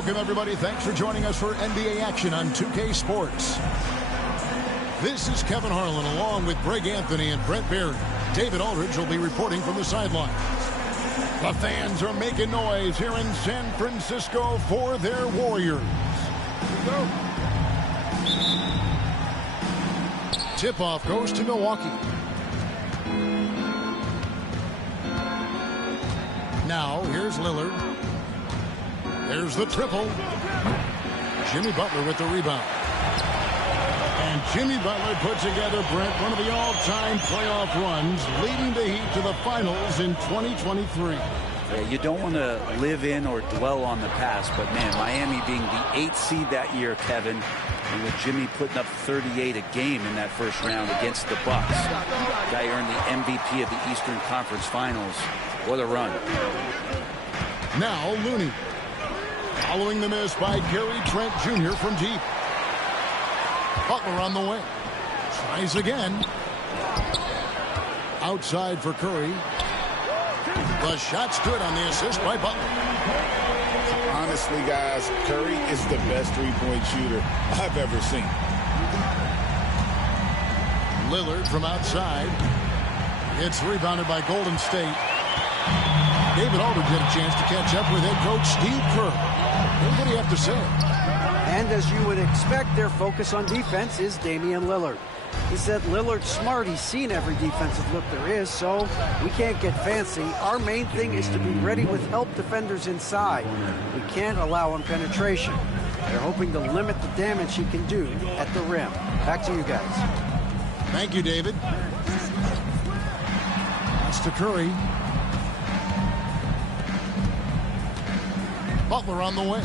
Welcome, everybody. Thanks for joining us for NBA action on 2K Sports. This is Kevin Harlan along with Greg Anthony and Brett Barry. David Aldridge will be reporting from the sideline. The fans are making noise here in San Francisco for their Warriors. Tip-off goes to Milwaukee. Now, here's Lillard. There's the triple. Jimmy Butler with the rebound. And Jimmy Butler put together, Brent, one of the all-time playoff runs, leading the Heat to the finals in 2023. Yeah, you don't want to live in or dwell on the past, but, man, Miami being the 8th seed that year, Kevin, and with Jimmy putting up 38 a game in that first round against the Bucks. Guy earned the MVP of the Eastern Conference Finals. What a run. Now Looney. Following the miss by Gary Trent Jr. from deep. Butler on the way. Tries again. Outside for Curry. The shot's good on the assist by Butler. Honestly, guys, Curry is the best three-point shooter I've ever seen. Lillard from outside. It's rebounded by Golden State. David Aldridge had a chance to catch up with head coach Steve Kerr. What do you have to say? And as you would expect, their focus on defense is Damian Lillard. He said Lillard's smart. He's seen every defensive look there is, so we can't get fancy. Our main thing is to be ready with help defenders inside. We can't allow him penetration. They're hoping to limit the damage he can do at the rim. Back to you guys. Thank you, David. That's to Curry. Butler on the way.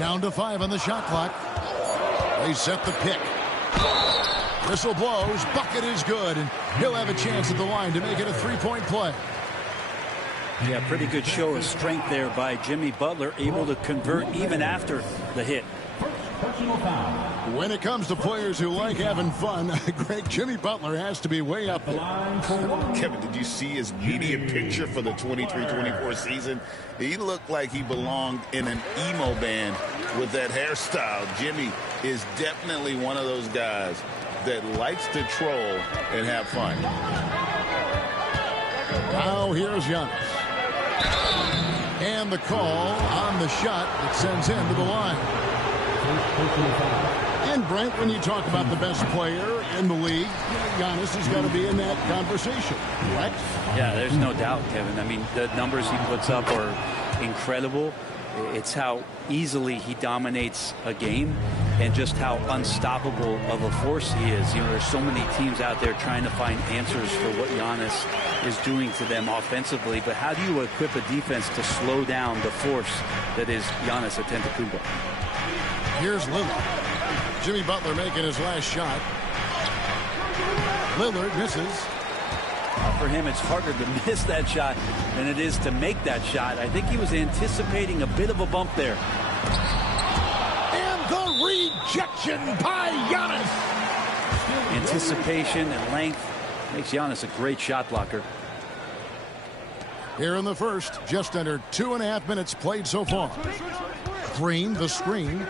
Down to 5 on the shot clock. They set the pick. Whistle blows. Bucket is good, and he'll have a chance at the line to make it a three-point play. Yeah, pretty good show of strength there by Jimmy Butler, able to convert even after the hit. When it comes to players who like having fun, Greg, Jimmy Butler has to be way up there. Kevin, did you see his media picture for the 23-24 season? He looked like he belonged in an emo band with that hairstyle. Jimmy is definitely one of those guys that likes to troll and have fun. Now here's Giannis. And the call on the shot that sends him to the line. And Brent, when you talk about the best player in the league, Giannis has got to be in that conversation, correct? Yeah, there's no doubt, Kevin. I mean, the numbers he puts up are incredible. It's how easily he dominates a game and just how unstoppable of a force he is. You know, there's so many teams out there trying to find answers for what Giannis is doing to them offensively, but how do you equip a defense to slow down the force that is Giannis Antetokounmpo? Here's Lillard. Jimmy Butler making his last shot. Lillard misses. For him, it's harder to miss that shot than it is to make that shot. I think he was anticipating a bit of a bump there. And the rejection by Giannis. Anticipation and length makes Giannis a great shot blocker. Here in the first, just under 2.5 minutes played so far. Green, the screen.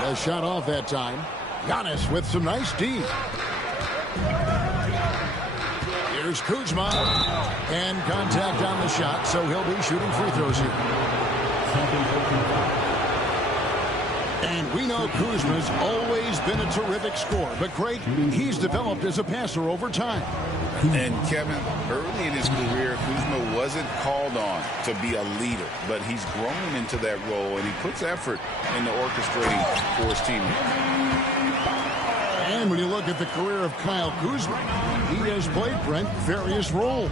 The shot off that time. Giannis with some nice D. Here's Kuzma. And contact on the shot, so he'll be shooting free throws here. And we know Kuzma's always been a terrific scorer, but Craig, he's developed as a passer over time. And Kevin, early in his career, Kuzma wasn't called on to be a leader, but he's grown into that role, and he puts effort into orchestrating for his teammates. And when you look at the career of Kyle Kuzma, he has played, Brent, various roles.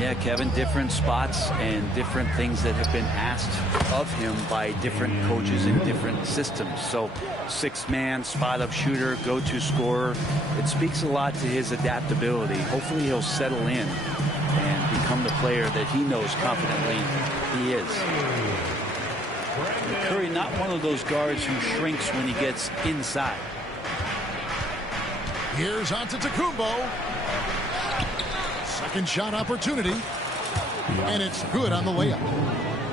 Yeah, Kevin, different spots and different things that have been asked of him by different coaches in different systems. So, six-man, spot-up shooter, go-to scorer. It speaks a lot to his adaptability. Hopefully he'll settle in and become the player that he knows confidently he is. And Curry, not one of those guards who shrinks when he gets inside. Here's Antetokounmpo. Second shot opportunity. And it's good on the layup.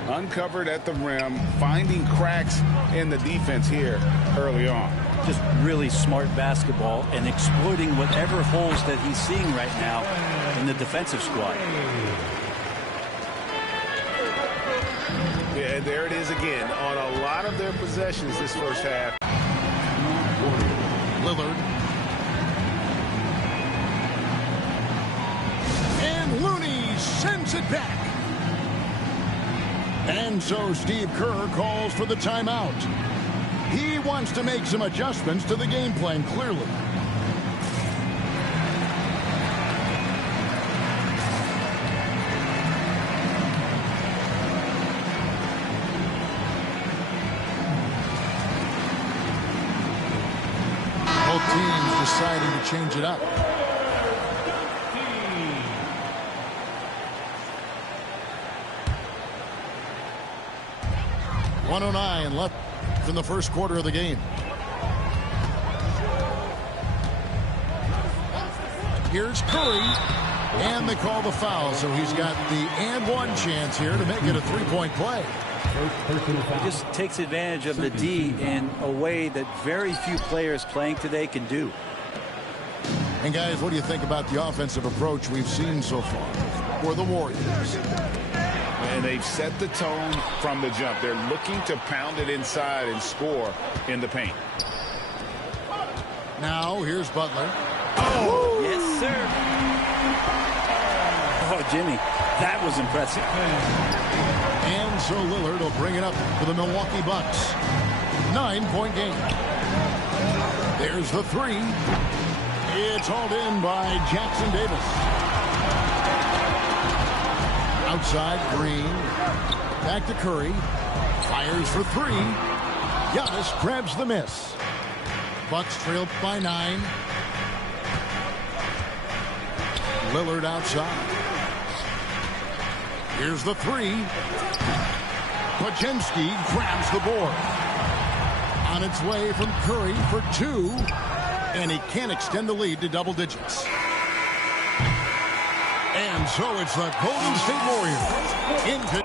Uncovered at the rim, finding cracks in the defense here early on. Just really smart basketball and exploiting whatever holes that he's seeing right now in the defensive squad. Yeah, there it is again on a lot of their possessions this first half. Lillard. And Looney sends it back. And so Steve Kerr calls for the timeout. He wants to make some adjustments to the game plan, clearly. Both teams deciding to change it up. .109 left in the first quarter of the game. Here's Curry, and they call the foul, so he's got the and one chance here to make it a three-point play. He just takes advantage of the D in a way that very few players playing today can do. And guys, what do you think about the offensive approach we've seen so far for the Warriors? And they've set the tone from the jump. They're looking to pound it inside and score in the paint. Now, here's Butler. Oh, yes, sir. Oh, Jimmy, that was impressive. And so Lillard will bring it up for the Milwaukee Bucks. 9-point game. There's the three. It's hauled in by Jackson Davis. Outside, Green. Back to Curry. Fires for three. Giannis grabs the miss. Bucks trail by 9. Lillard outside. Here's the three. Pajemski grabs the board. On its way from Curry for 2. And he can't extend the lead to double digits. And so it's the Golden State Warriors into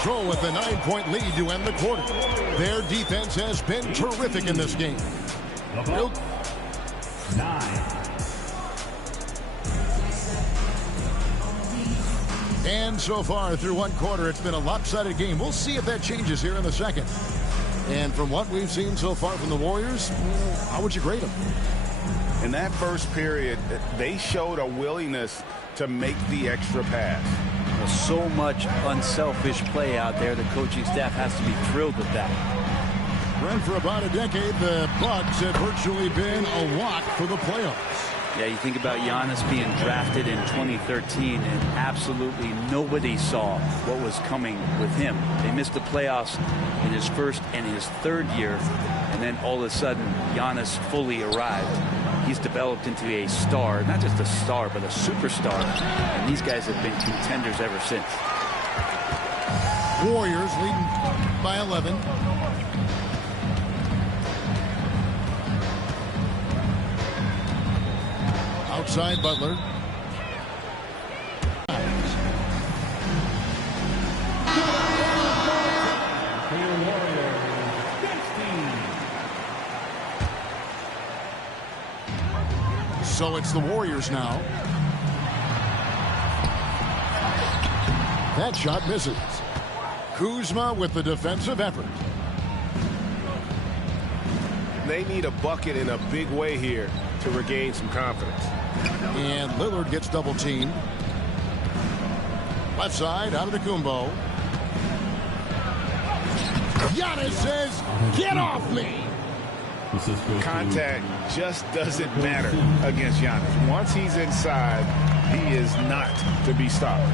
control with a 9-point lead to end the quarter. Their defense has been terrific in this game. 9. And so far through one quarter, it's been a lopsided game. We'll see if that changes here in the second. And from what we've seen so far from the Warriors, how would you grade them? In that first period, they showed a willingness to make the extra pass. Well, so much unselfish play out there. The coaching staff has to be thrilled with that. Brent, for about a decade, the Bucks have virtually been a lock for the playoffs. Yeah, you think about Giannis being drafted in 2013, and absolutely nobody saw what was coming with him. They missed the playoffs in his first and his third year, and then all of a sudden, Giannis fully arrived. He's developed into a star, not just a star, but a superstar, and these guys have been contenders ever since. Warriors leading by 11. Outside Butler. So it's the Warriors now. That shot misses. Kuzma with the defensive effort. They need a bucket in a big way here to regain some confidence. And Lillard gets double teamed. Left side, out of the Kumbo. Giannis says, "Get off me!" Contact just doesn't matter against Giannis. Once he's inside, he is not to be stopped.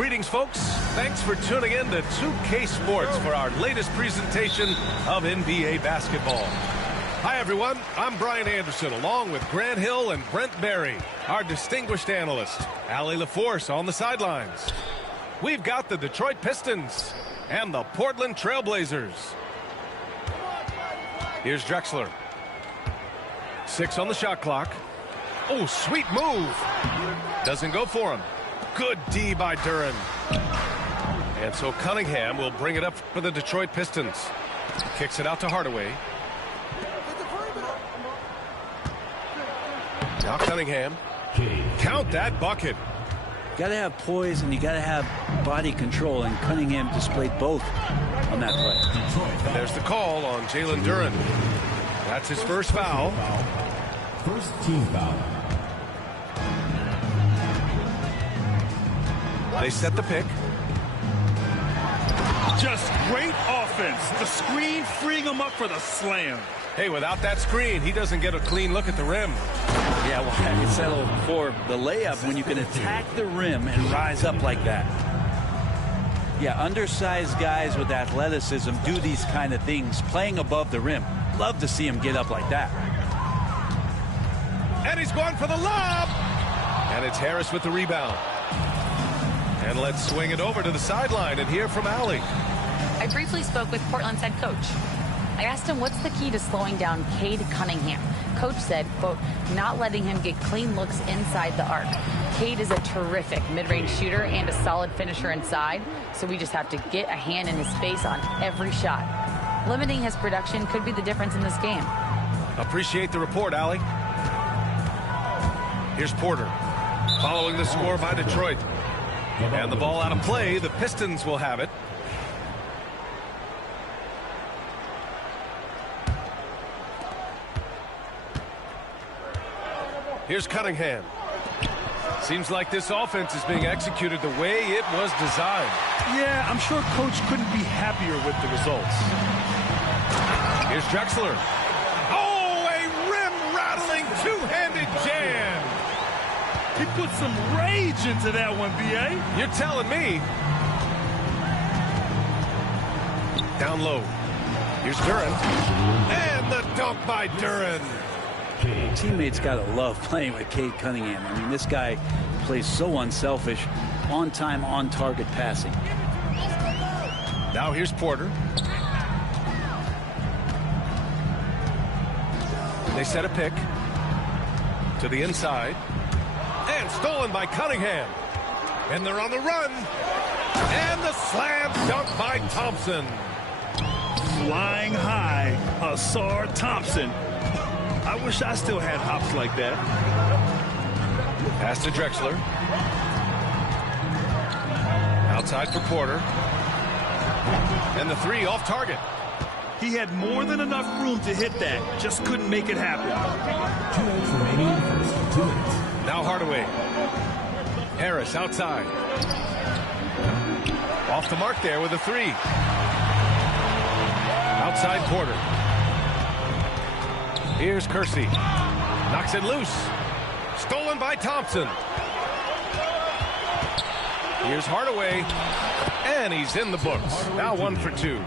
Greetings, folks. Thanks for tuning in to 2K Sports for our latest presentation of NBA basketball. Hi, everyone. I'm Brian Anderson, along with Grant Hill and Brent Barry, our distinguished analyst. Allie LaForce on the sidelines. We've got the Detroit Pistons and the Portland Trailblazers. Here's Drexler. 6 on the shot clock. Oh, sweet move. Doesn't go for him. Good D by Duren. And so Cunningham will bring it up for the Detroit Pistons. Kicks it out to Hardaway. Now Cunningham. Count that bucket. Got to have poise and you got to have body control, and Cunningham displayed both on that play. And there's the call on Jalen Duren. That's his first foul. First team foul. They set the pick. Just great offense. The screen freeing him up for the slam. Hey, without that screen, he doesn't get a clean look at the rim. Yeah, well, I can settle for the layup when you can attack the rim and rise up like that. Yeah, undersized guys with athleticism do these kind of things, playing above the rim. Love to see him get up like that. And he's going for the lob. And it's Harris with the rebound. And let's swing it over to the sideline and hear from Allie. I briefly spoke with Portland's head coach. I asked him what's the key to slowing down Cade Cunningham. Coach said, quote, not letting him get clean looks inside the arc. Cade is a terrific mid-range shooter and a solid finisher inside, so we just have to get a hand in his face on every shot. Limiting his production could be the difference in this game. Appreciate the report, Allie. Here's Porter, following the score by Detroit. And the ball out of play. The Pistons will have it. Here's Cunningham. Seems like this offense is being executed the way it was designed. Yeah, I'm sure Coach couldn't be happier with the results. Here's Drexler. Oh, a rim-rattling two-handed jam. He put some rage into that one, B.A. You're telling me. Down low. Here's Duren. And the dunk by Duren. Teammates got to love playing with Cade Cunningham. I mean, this guy plays so unselfish, on-time, on-target passing. Now here's Porter. They set a pick to the inside. And stolen by Cunningham. And they're on the run. And the slam dunk by Thompson. Flying high, Asar Thompson. I wish I still had hops like that. Pass to Drexler. Outside for Porter. And the three off target. He had more than enough room to hit that. Just couldn't make it happen. 2 minutes remaining. First 2 minutes. Now Hardaway. Harris outside. Off the mark there with a three. Outside Porter. Here's Kersey. Knocks it loose. Stolen by Thompson. Here's Hardaway. And he's in the books. Now 1 for 2.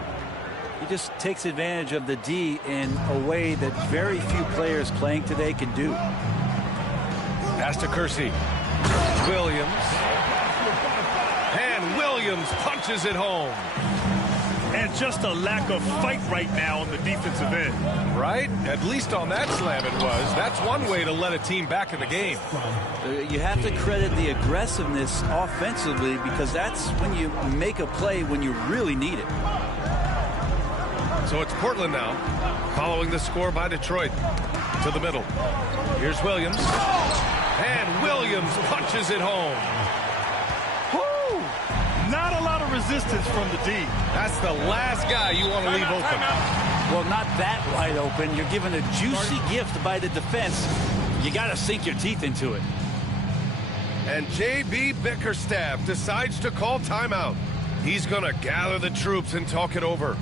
He just takes advantage of the D in a way that very few players playing today can do. Pass to Kersey. Williams. And Williams punches it home. And just a lack of fight right now on the defensive end. Right? At least on that slam it was. That's one way to let a team back in the game. You have to credit the aggressiveness offensively, because that's when you make a play when you really need it. So it's Portland now, following the score by Detroit. To the middle. Here's Williams. And Williams punches it home. Woo! Not a lot of resistance from the D. That's the last guy you want to leave open. Well, not that wide open. You're given a juicy gift by the defense. You got to sink your teeth into it. And J.B. Bickerstaff decides to call timeout. He's going to gather the troops and talk it over.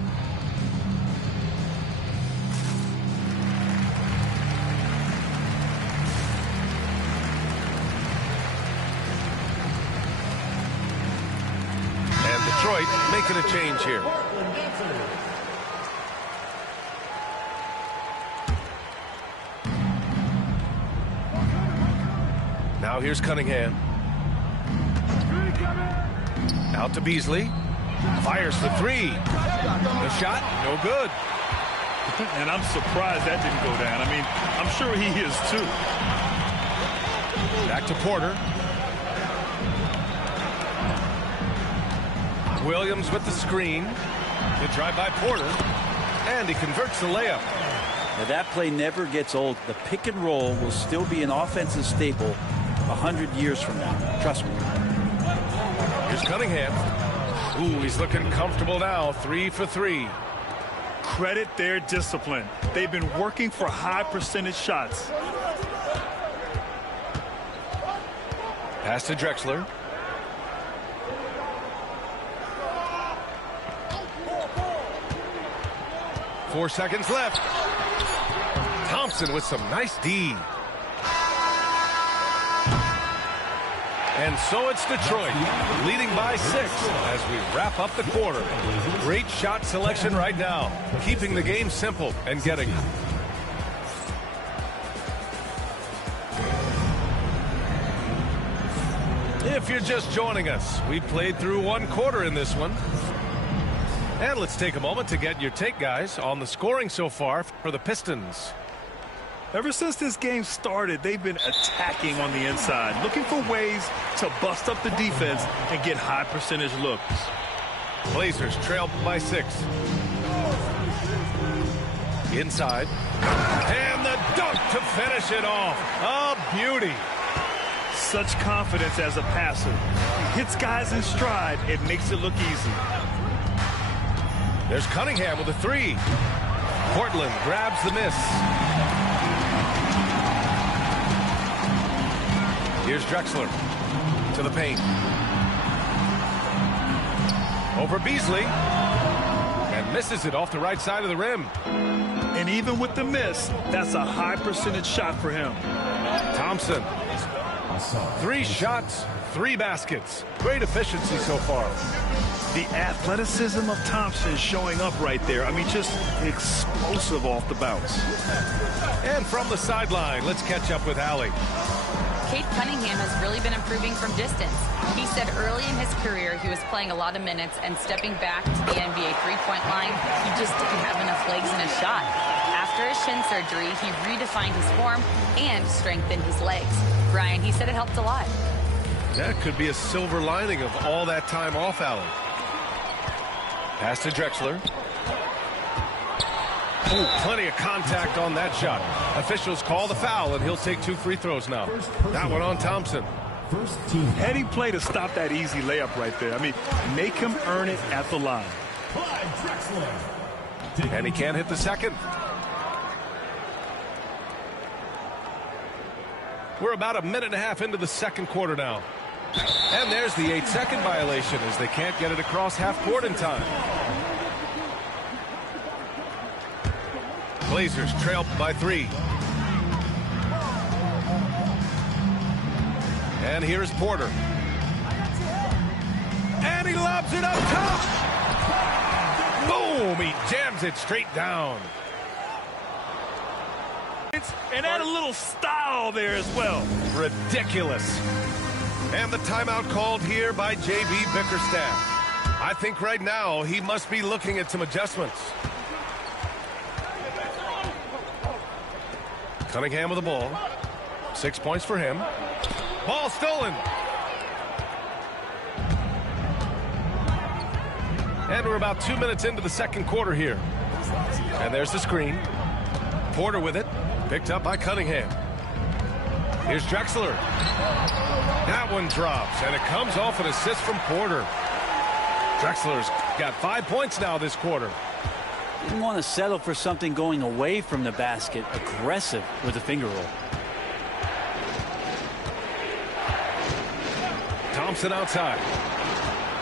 Detroit making a change here. Now here's Cunningham. Out to Beasley. Fires for three. The shot, no good. And I'm surprised that didn't go down. I mean, I'm sure he is too. Back to Porter. Williams with the screen. Good drive by Porter. And he converts the layup. Now that play never gets old. The pick and roll will still be an offensive staple 100 years from now. Trust me. Here's Cunningham. Ooh, he's looking comfortable now. 3 for 3. Credit their discipline. They've been working for high percentage shots. Pass to Drexler. Four seconds left. Thompson with some nice D. And so it's Detroit leading by 6 as we wrap up the quarter. Great shot selection right now, keeping the game simple and getting it. If you're just joining us, we played through one quarter in this one. And let's take a moment to get your take, guys, on the scoring so far for the Pistons. Ever since this game started, they've been attacking on the inside, looking for ways to bust up the defense and get high percentage looks. Blazers trail by 6. Inside. And the dunk to finish it off. A beauty. Such confidence as a passer. He hits guys in stride. It makes it look easy. There's Cunningham with a 3. Portland grabs the miss. Here's Drexler to the paint. Over Beasley. And misses it off the right side of the rim. And even with the miss, that's a high percentage shot for him. Thompson. 3 shots, 3 baskets. Great efficiency so far. The athleticism of Thompson showing up right there. I mean, just explosive off the bounce. And from the sideline, let's catch up with Allie. Cade Cunningham has really been improving from distance. He said early in his career he was playing a lot of minutes and stepping back to the NBA three-point line, he just didn't have enough legs in his shot. After his shin surgery, he redefined his form and strengthened his legs. Brian, he said it helped a lot. That could be a silver lining of all that time off, Allen. Pass to Drexler. Ooh, plenty of contact on that shot. Officials call the foul, and he'll take 2 free throws now. That one on Thompson. First team. Heady play to stop that easy layup right there. I mean, make him earn it at the line. And he can't hit the second. We're about a minute and a half into the second quarter now. And there's the 8-second violation as they can't get it across half court in time. Blazers trail by 3. And here's Porter. And he lobs it up top. Boom! He jams it straight down. And add a little style there as well. Ridiculous. And the timeout called here by J.B. Bickerstaff. I think right now he must be looking at some adjustments. Cunningham with the ball. 6 points for him. Ball stolen. And we're about 2 minutes into the second quarter here. And there's the screen. Porter with it. Picked up by Cunningham. Here's Drexler. That one drops, and it comes off an assist from Porter. Drexler's got 5 points now this quarter. Didn't want to settle for something going away from the basket. Aggressive with the finger roll. Thompson outside.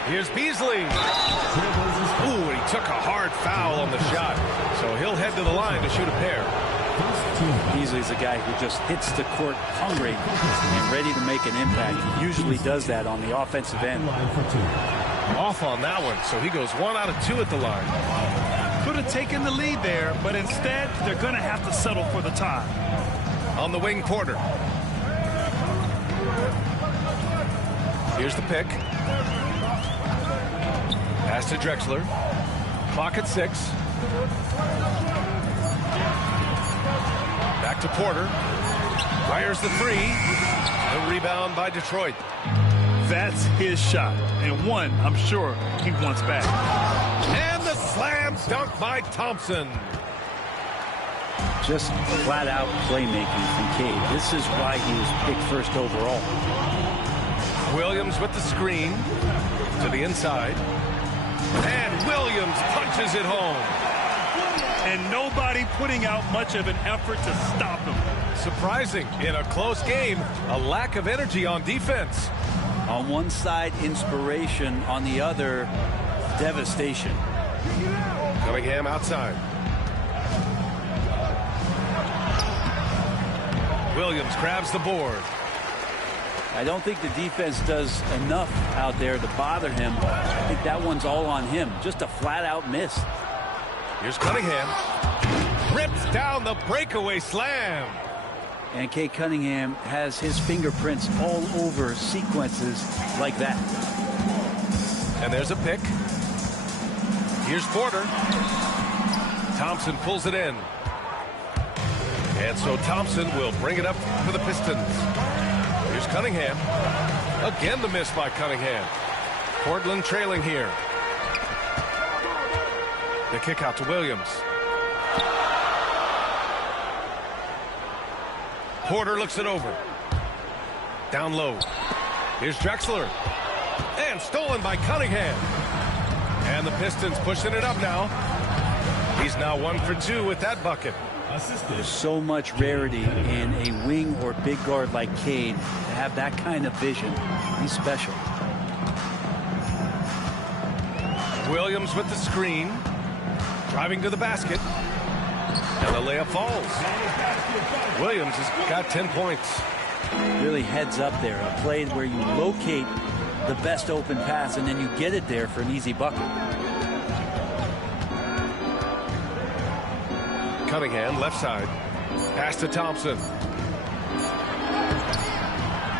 Here's Beasley. Ooh, he took a hard foul on the shot. So he'll head to the line to shoot a pair. Beasley's a guy who just hits the court hungry and ready to make an impact. He usually does that on the offensive end. Off on that one, so he goes 1 out of 2 at the line. Could have taken the lead there, but instead they're going to have to settle for the tie. On the wing, Porter. Here's the pick. Pass to Drexler. Clock at 6. Back to Porter. Fires the 3. The rebound by Detroit. That's his shot, and one I'm sure he wants back. And the slam dunk by Thompson. Just flat-out playmaking from Cade. This is why he was picked first overall. Williams with the screen to the inside. And Williams punches it home. And nobody putting out much of an effort to stop him. Surprising in a close game, a lack of energy on defense. On one side, inspiration. On the other, devastation. Cunningham outside. Williams grabs the board. I don't think the defense does enough out there to bother him. I think that one's all on him. Just a flat-out miss. Here's Cunningham. Rips down the breakaway slam. And Cade Cunningham has his fingerprints all over sequences like that. And there's a pick. Here's Porter. Thompson pulls it in. And so Thompson will bring it up for the Pistons. Here's Cunningham. Again the miss by Cunningham. Portland trailing here. The kick out to Williams. Porter looks it over. Down low. Here's Drexler. And stolen by Cunningham. And the Pistons pushing it up now. He's now 1 for 2 with that bucket. There's so much rarity in a wing or big guard like Cade to have that kind of vision. He's special. Williams with the screen. Driving to the basket. And the layup falls. Williams has got 10 points. Really heads up there. A play where you locate the best open pass and then you get it there for an easy bucket. Cunningham, left side. Pass to Thompson.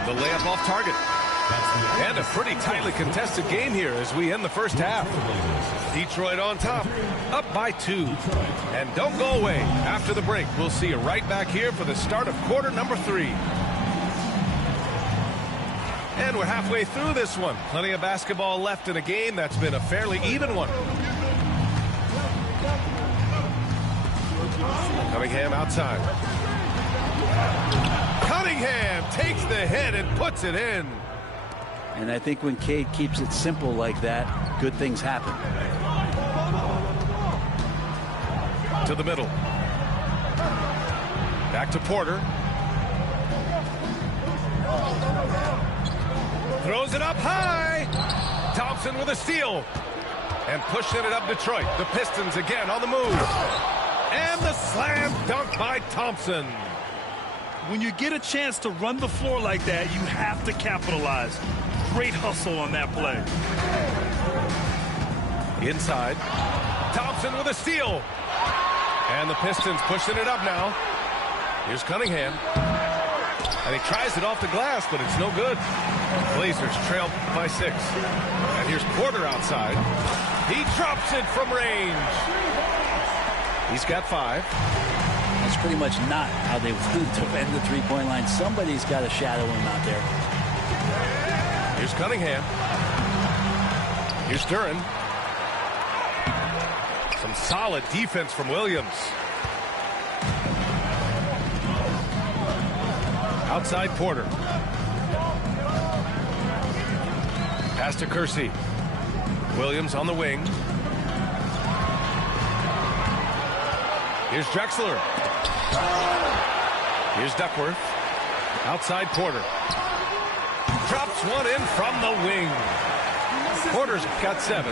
The layup off target. And a pretty tightly contested game here as we end the first half. Detroit on top, up by 2. And don't go away. After the break, we'll see you right back here for the start of quarter number 3. And we're halfway through this one. Plenty of basketball left in a game that's been a fairly even one. Cunningham outside. Cunningham takes the hit and puts it in. And I think when Cade keeps it simple like that, good things happen. To the middle. Back to Porter. Throws it up high. Thompson with a steal. And pushing it up Detroit. The Pistons again on the move. And the slam dunk by Thompson. When you get a chance to run the floor like that, you have to capitalize. Great hustle on that play. Inside. Thompson with a steal. And the Pistons pushing it up now. Here's Cunningham. And he tries it off the glass, but it's no good. Blazers trail by 6. And here's Porter outside. He drops it from range. He's got 5. That's pretty much not how they want to defend the three-point line. Somebody's got to shadow him out there. Here's Cunningham. Here's Duren. Some solid defense from Williams. Outside Porter. Pass to Kersey. Williams on the wing. Here's Drexler. Here's Duckworth. Outside Porter. Drops one in from the wing. Porter's got 7.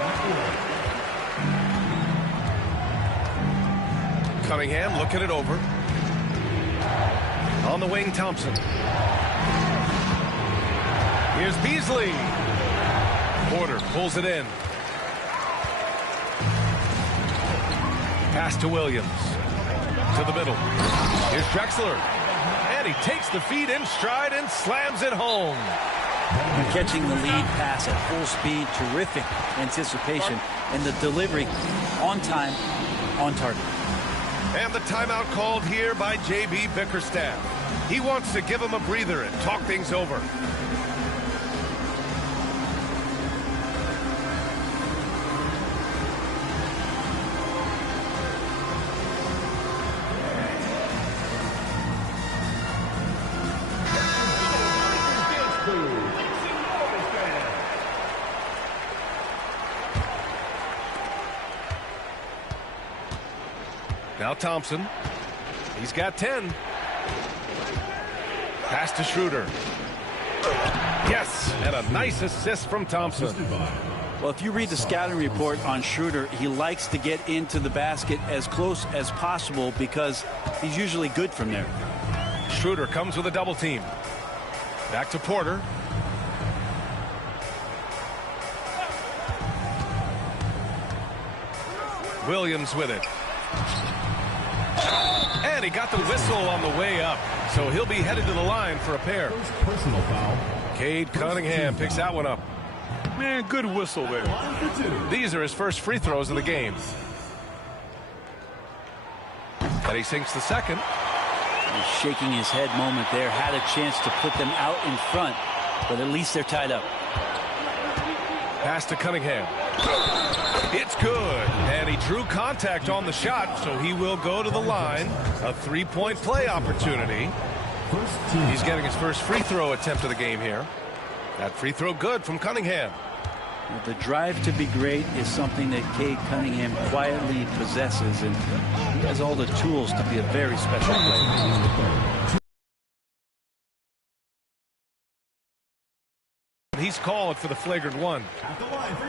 Cunningham looking it over. On the wing, Thompson. Here's Beasley. Porter pulls it in. Pass to Williams. To the middle. Here's Drexler. And he takes the feed in stride and slams it home. Catching the lead pass at full speed, terrific anticipation, and the delivery on time, on target. And the timeout called here by J.B. Bickerstaff. He wants to give him a breather and talk things over. Now Thompson. He's got 10. Pass to Schroeder. Yes, and a nice assist from Thompson. Well, if you read the scouting report on Schroeder, he likes to get into the basket as close as possible because he's usually good from there. Schroeder comes with a double team. Back to Porter. Williams with it. And he got the whistle on the way up, so he'll be headed to the line for a pair. Personal foul. Cade Cunningham picks that one up. Man, good whistle there. These are his first free throws of the game. And he sinks the second. He's shaking his head moment there. Had a chance to put them out in front, but at least they're tied up. Pass to Cunningham. It's good. And he drew contact on the shot, so he will go to the line. A three-point play opportunity. He's getting his first free throw attempt of the game here. That free throw good from Cunningham. The drive to be great is something that Cade Cunningham quietly possesses, and he has all the tools to be a very special player. He's called for the flagrant one.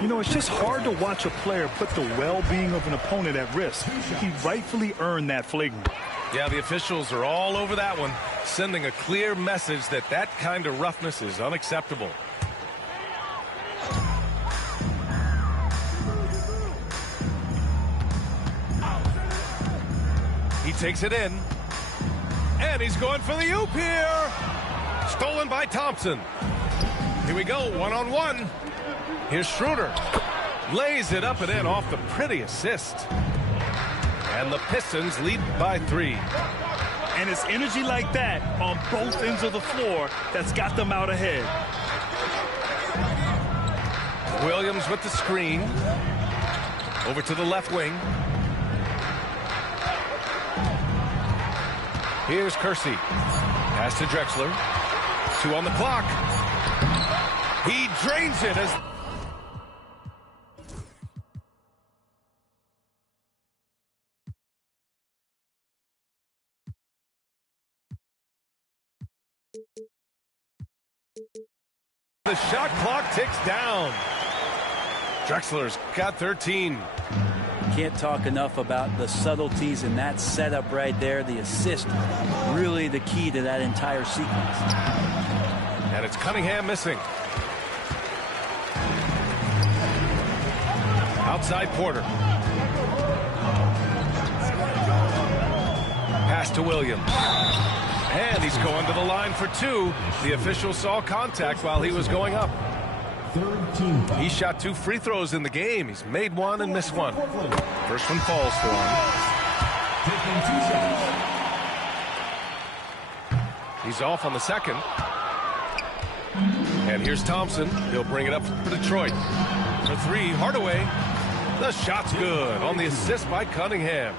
You know, it's just hard to watch a player put the well-being of an opponent at risk. He rightfully earned that flagrant. Yeah, the officials are all over that one, sending a clear message that that kind of roughness is unacceptable. He takes it in. And he's going for the oop here. Stolen by Thompson. Here we go, one-on-one. Here's Schroeder. Lays it up and in off the pretty assist. And the Pistons lead by 3. And it's energy like that on both ends of the floor that's got them out ahead. Williams with the screen. Over to the left wing. Here's Kersey. Pass to Drexler. 2 on the clock. He drains it as... The shot clock ticks down. Drexler's got 13. Can't talk enough about the subtleties in that setup right there. The assist, really the key to that entire sequence. And it's Cunningham missing. Outside Porter. Pass to Williams. And he's going to the line for 2. The official saw contact while he was going up. He shot 2 free throws in the game. He's made 1 and missed 1. First one falls for him. He's off on the second. And here's Thompson. He'll bring it up for Detroit. For 3, Hardaway. The shot's good on the assist by Cunningham.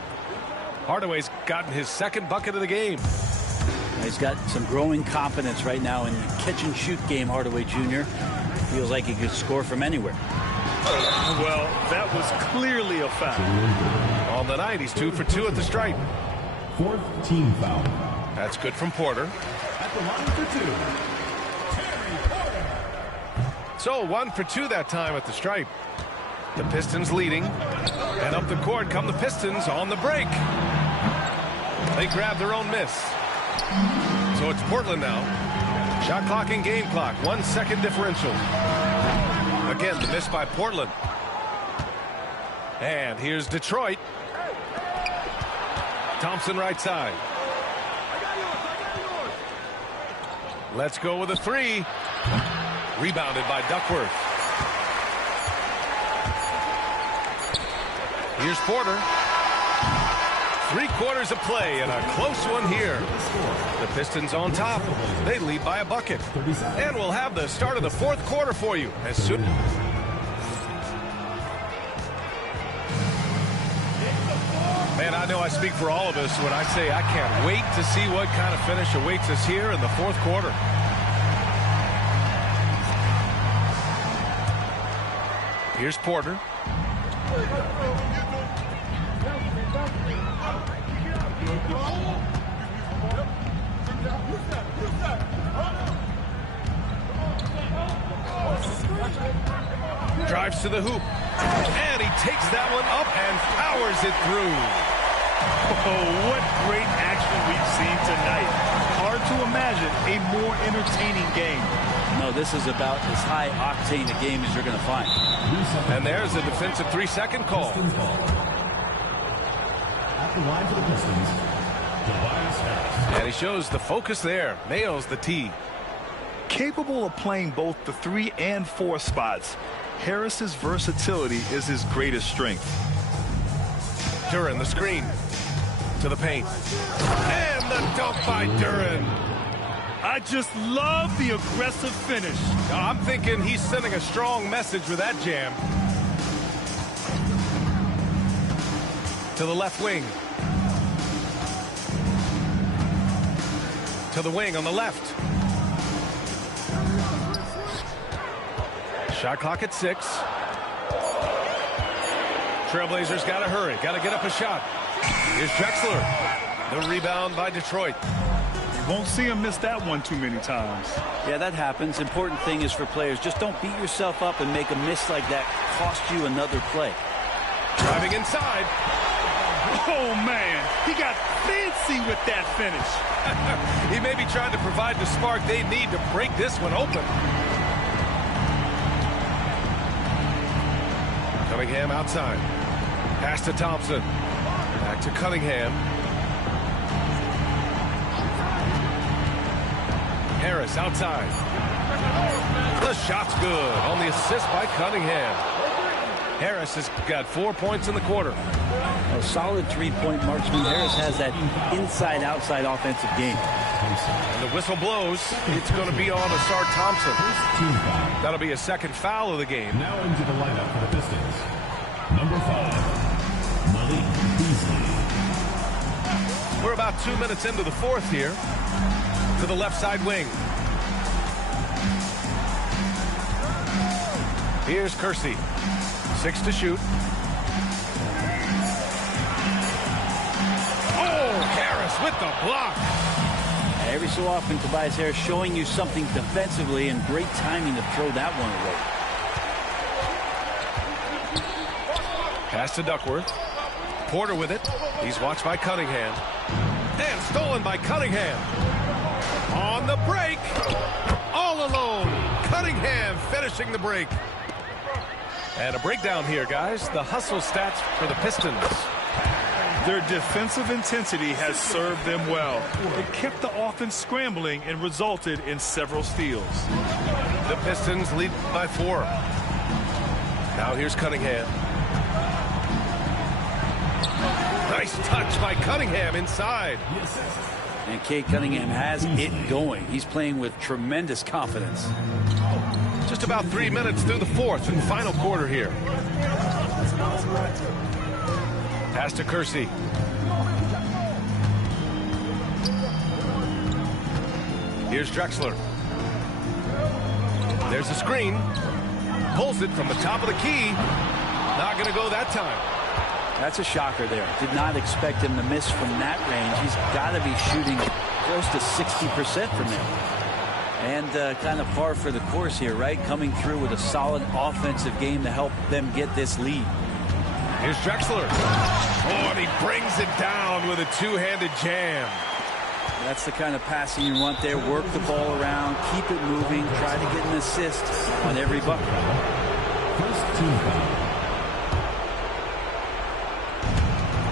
Hardaway's gotten his second bucket of the game. He's got some growing confidence right now in the catch-and-shoot game, Hardaway Jr. Feels like he could score from anywhere. Well, that was clearly a foul. On the night, he's 2 for 2 at the stripe. 4th team foul. That's good from Porter. At the line for 2. So 1 for 2 that time at the stripe. The Pistons leading. And up the court come the Pistons on the break. They grab their own miss. So it's Portland now. Shot clock and game clock. 1 second differential. Again, the miss by Portland. And here's Detroit. Thompson right side. Let's go with a three. Rebounded by Duckworth. Here's Porter. 3/4 of play and a close one here. The Pistons on top. They lead by a bucket. And we'll have the start of the 4th quarter for you as soon. Man, I know I speak for all of us when I say I can't wait to see what kind of finish awaits us here in the 4th quarter. Here's Porter. Drives to the hoop. And he takes that one up and powers it through. Oh, what great action we've seen tonight. Hard to imagine a more entertaining game. No, this is about as high octane a game as you're going to find. And there's a defensive 3-second call. At the line for the Pistons, Tobias Harris. And he shows the focus there. Nails the tee. Capable of playing both the 3 and 4 spots, Harris's versatility is his greatest strength. Duren, the screen. To the paint. And the dunk by Duren. I just love the aggressive finish. I'm thinking he's sending a strong message with that jam. To the left wing. To the wing on the left. Shot clock at 6. Trailblazers got to hurry. Got to get up a shot. Here's Drexler. The rebound by Detroit. Won't see him miss that one too many times. Yeah, that happens. Important thing is for players, just don't beat yourself up and make a miss like that cost you another play. Driving inside. Oh, man. He got fancy with that finish. He may be trying to provide the spark they need to break this one open. Cunningham outside. Pass to Thompson. Back to Cunningham. Harris outside. The shot's good on the assist by Cunningham. Harris has got 4 points in the quarter. A solid 3-point marksman. Harris has that inside-outside offensive game. And the whistle blows. It's going to be on Asar Thompson. That'll be a second foul of the game. Now into the lineup for the Pistons. Number 5, Malik Beasley. We're about 2 minutes into the 4th here. To the left side wing. Here's Kersey. 6 to shoot. Oh, Harris with the block. Every so often, Tobias Harris showing you something defensively, and great timing to throw that one away. Pass to Duckworth. Porter with it. He's watched by Cunningham. And stolen by Cunningham. On the break. All alone. Cunningham finishing the break. And a breakdown here, guys. The hustle stats for the Pistons. Their defensive intensity has served them well. It kept the offense scrambling and resulted in several steals. The Pistons lead by 4. Now here's Cunningham. Nice touch by Cunningham inside. And Cade Cunningham has it going. He's playing with tremendous confidence. Just about 3 minutes through the 4th and final quarter here. Pass to Kersey. Here's Drexler. There's a screen. Pulls it from the top of the key. Not going to go that time. That's a shocker there. Did not expect him to miss from that range. He's got to be shooting close to 60% from there. And kind of par for the course here, right? Coming through with a solid offensive game to help them get this lead. Here's Drexler. Oh, and he brings it down with a two-handed jam. That's the kind of passing you want there. Work the ball around, keep it moving, try to get an assist on every bucket. First team foul.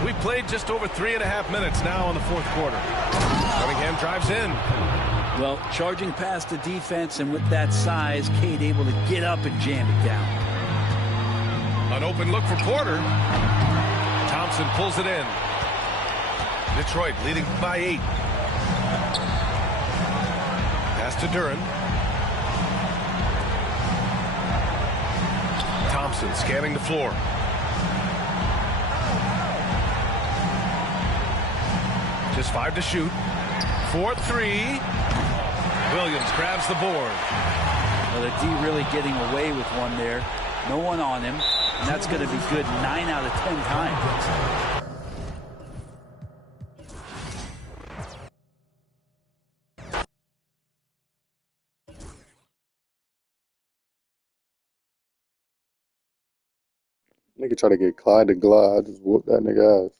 We played just over 3.5 minutes now in the fourth quarter. Cunningham drives in. Well, charging past the defense, and with that size, Cade able to get up and jam it down. An open look for Porter. Thompson pulls it in. Detroit leading by 8. Pass to Duren. Thompson scanning the floor. Just 5 to shoot. 4-3. Williams grabs the board. Well, the D really getting away with one there. No one on him. And that's going to be good 9 out of 10 times. Nigga try to get Clyde to glide. Just whoop that nigga ass.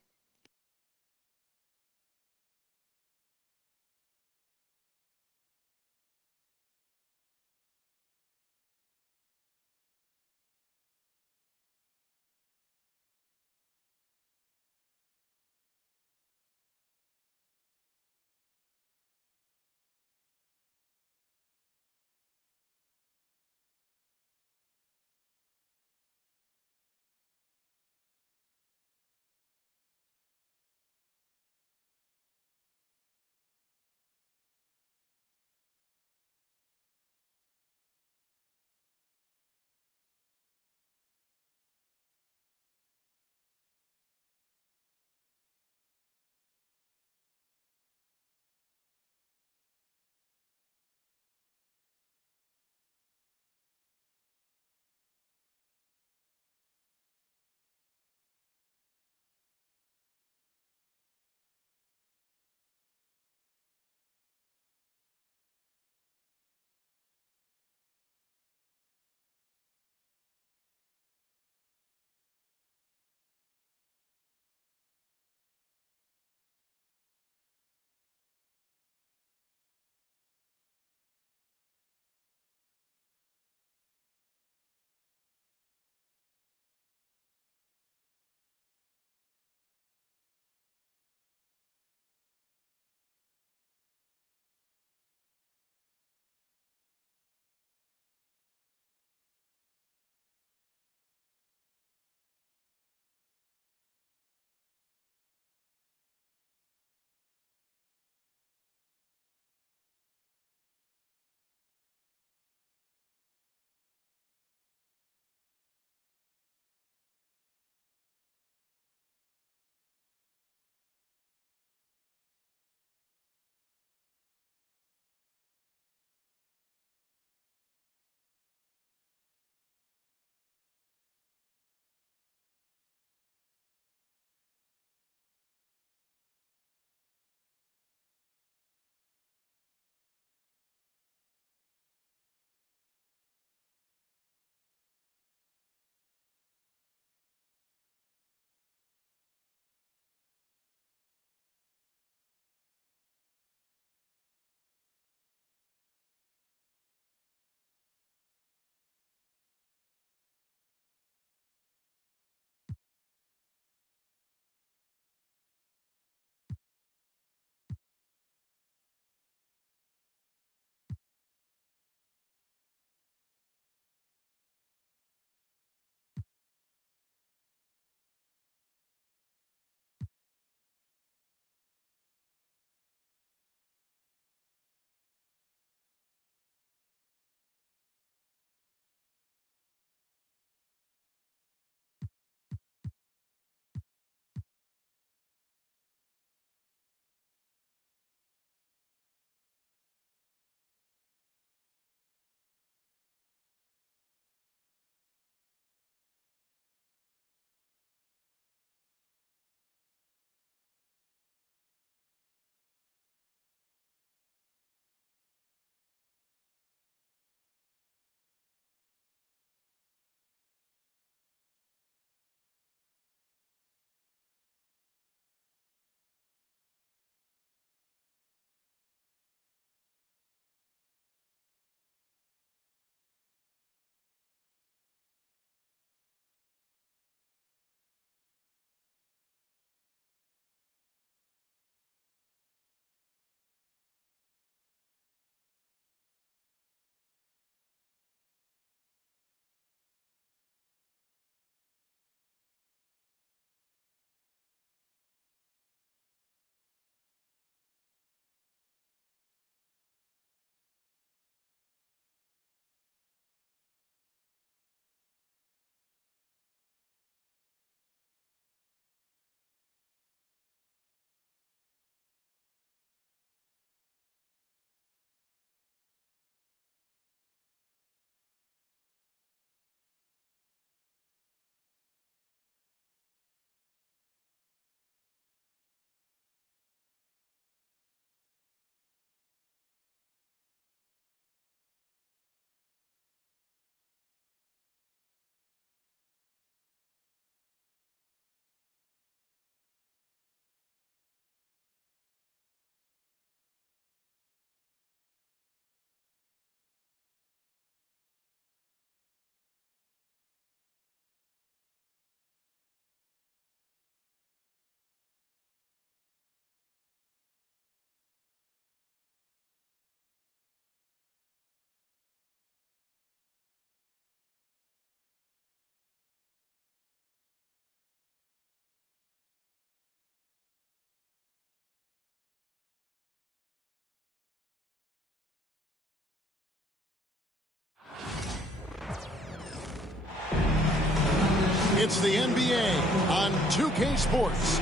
It's the NBA on 2K Sports.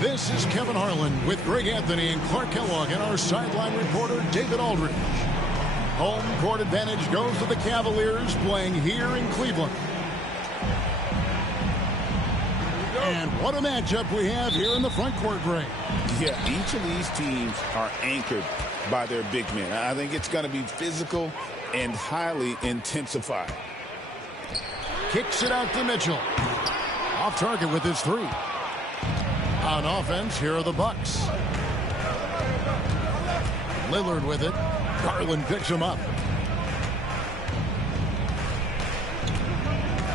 This is Kevin Harlan with Greg Anthony and Clark Kellogg and our sideline reporter David Aldridge. Home court advantage goes to the Cavaliers playing here in Cleveland. And what a matchup we have here in the front court, Greg. Yeah, each of these teams are anchored by their big men. I think it's going to be physical and highly intensified. Kicks it out to Mitchell. Off target with his three. On offense, here are the Bucks. Lillard with it. Garland picks him up.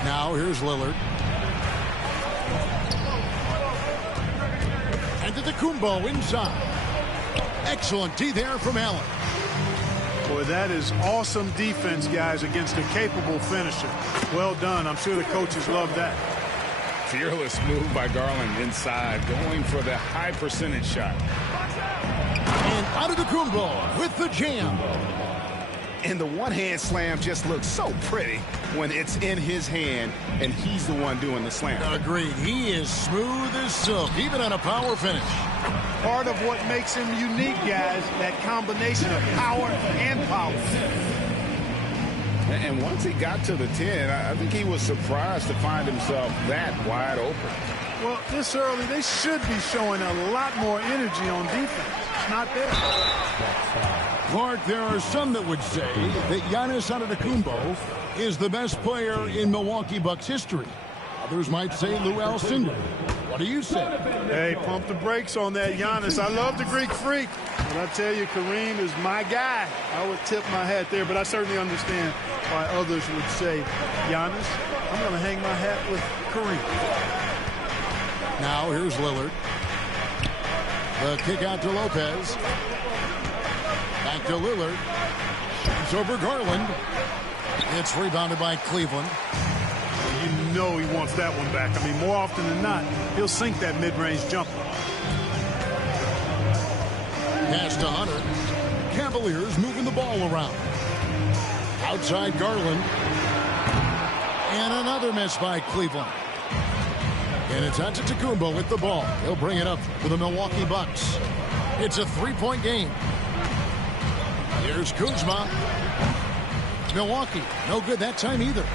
Now here's Lillard. And to the Kumbo inside. Excellent D there from Allen. Boy, that is awesome defense, guys, against a capable finisher. Well done. I'm sure the coaches love that. Fearless move by Garland inside, going for the high percentage shot. And out of the Kumbo with the jam. And the one-hand slam just looks so pretty when it's in his hand and he's the one doing the slam. Agreed. He is smooth as silk, even on a power finish. Part of what makes him unique, guys, that combination of power and power. And once he got to the 10, I think he was surprised to find himself that wide open. Well, this early, they should be showing a lot more energy on defense. It's not there. Clark, there are some that would say that Giannis Antetokounmpo is the best player in Milwaukee Bucks history. Others might say Lou Alcindor. What do you say? Hey, pump the brakes on that, Giannis. I love the Greek freak. But I tell you, Kareem is my guy. I would tip my hat there, but I certainly understand why others would say, Giannis, I'm going to hang my hat with Kareem. Now here's Lillard. The kick out to Lopez. Back to Lillard. It's over Garland. It's rebounded by Cleveland. You know he wants that one back. I mean, more often than not, he'll sink that mid-range jumper. Pass to Hunter. Cavaliers moving the ball around. Outside Garland. And another miss by Cleveland. And it's Antetokounmpo with the ball. He'll bring it up for the Milwaukee Bucks. It's a three-point game. Here's Kuzma. Milwaukee, no good that time either.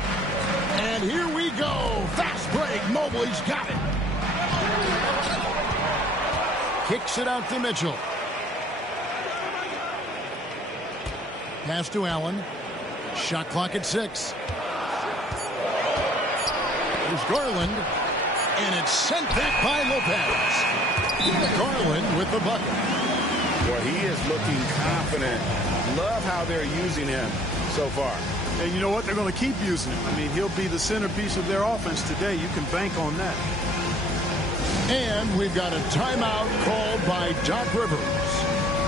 And here we go. Fast break. Mobley's got it. Kicks it out to Mitchell. Pass to Allen. Shot clock at 6. There's Garland. And it's sent back by Lopez. Garland with the bucket. Well, he is looking confident. Love how they're using him so far. And you know what? They're going to keep using him. I mean, he'll be the centerpiece of their offense today. You can bank on that. And we've got a timeout called by Doc Rivers.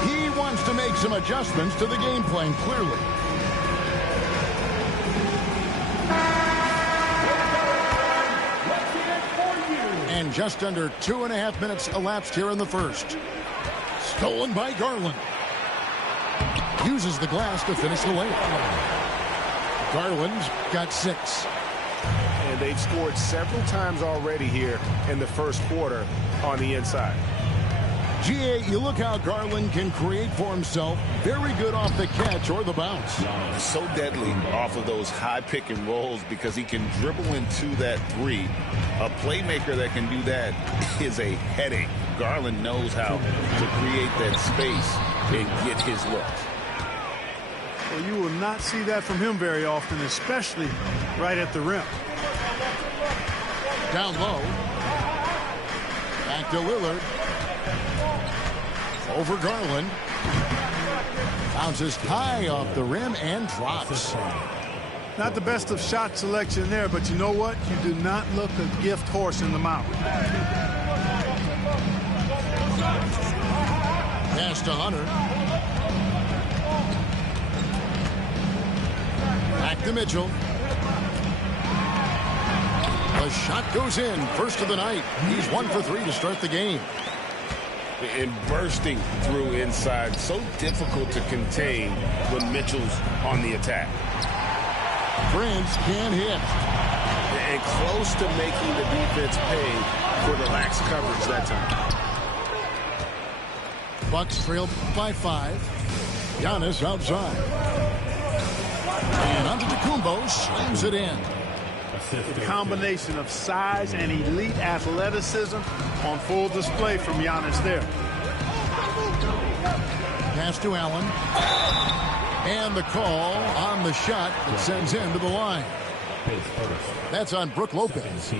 He wants to make some adjustments to the game plan, clearly. And just under 2.5 minutes elapsed here in the first. Stolen by Garland. Uses the glass to finish the layup. Garland's got 6. And they've scored several times already here in the first quarter on the inside. GA, you look how Garland can create for himself. Very good off the catch or the bounce. So deadly off of those high pick and rolls because he can dribble into that three. A playmaker that can do that is a headache. Garland knows how to create that space and get his look. Well, you will not see that from him very often, especially right at the rim. Down low. Back to Lillard. Over Garland. Bounces high off the rim and drops. Not the best of shot selection there, but you know what? You do not look a gift horse in the mouth. Pass to Hunter. Back to Mitchell. The shot goes in. First of the night. He's 1 for 3 to start the game. And bursting through inside. So difficult to contain when Mitchell's on the attack. Prince can hit. And close to making the defense pay for the lax coverage that time. Bucks trail by 5. Giannis outside. And Antetokounmpo slams it in. The combination of size and elite athleticism on full display from Giannis there. Pass to Allen. And the call on the shot that sends him to the line. That's on Brook Lopez.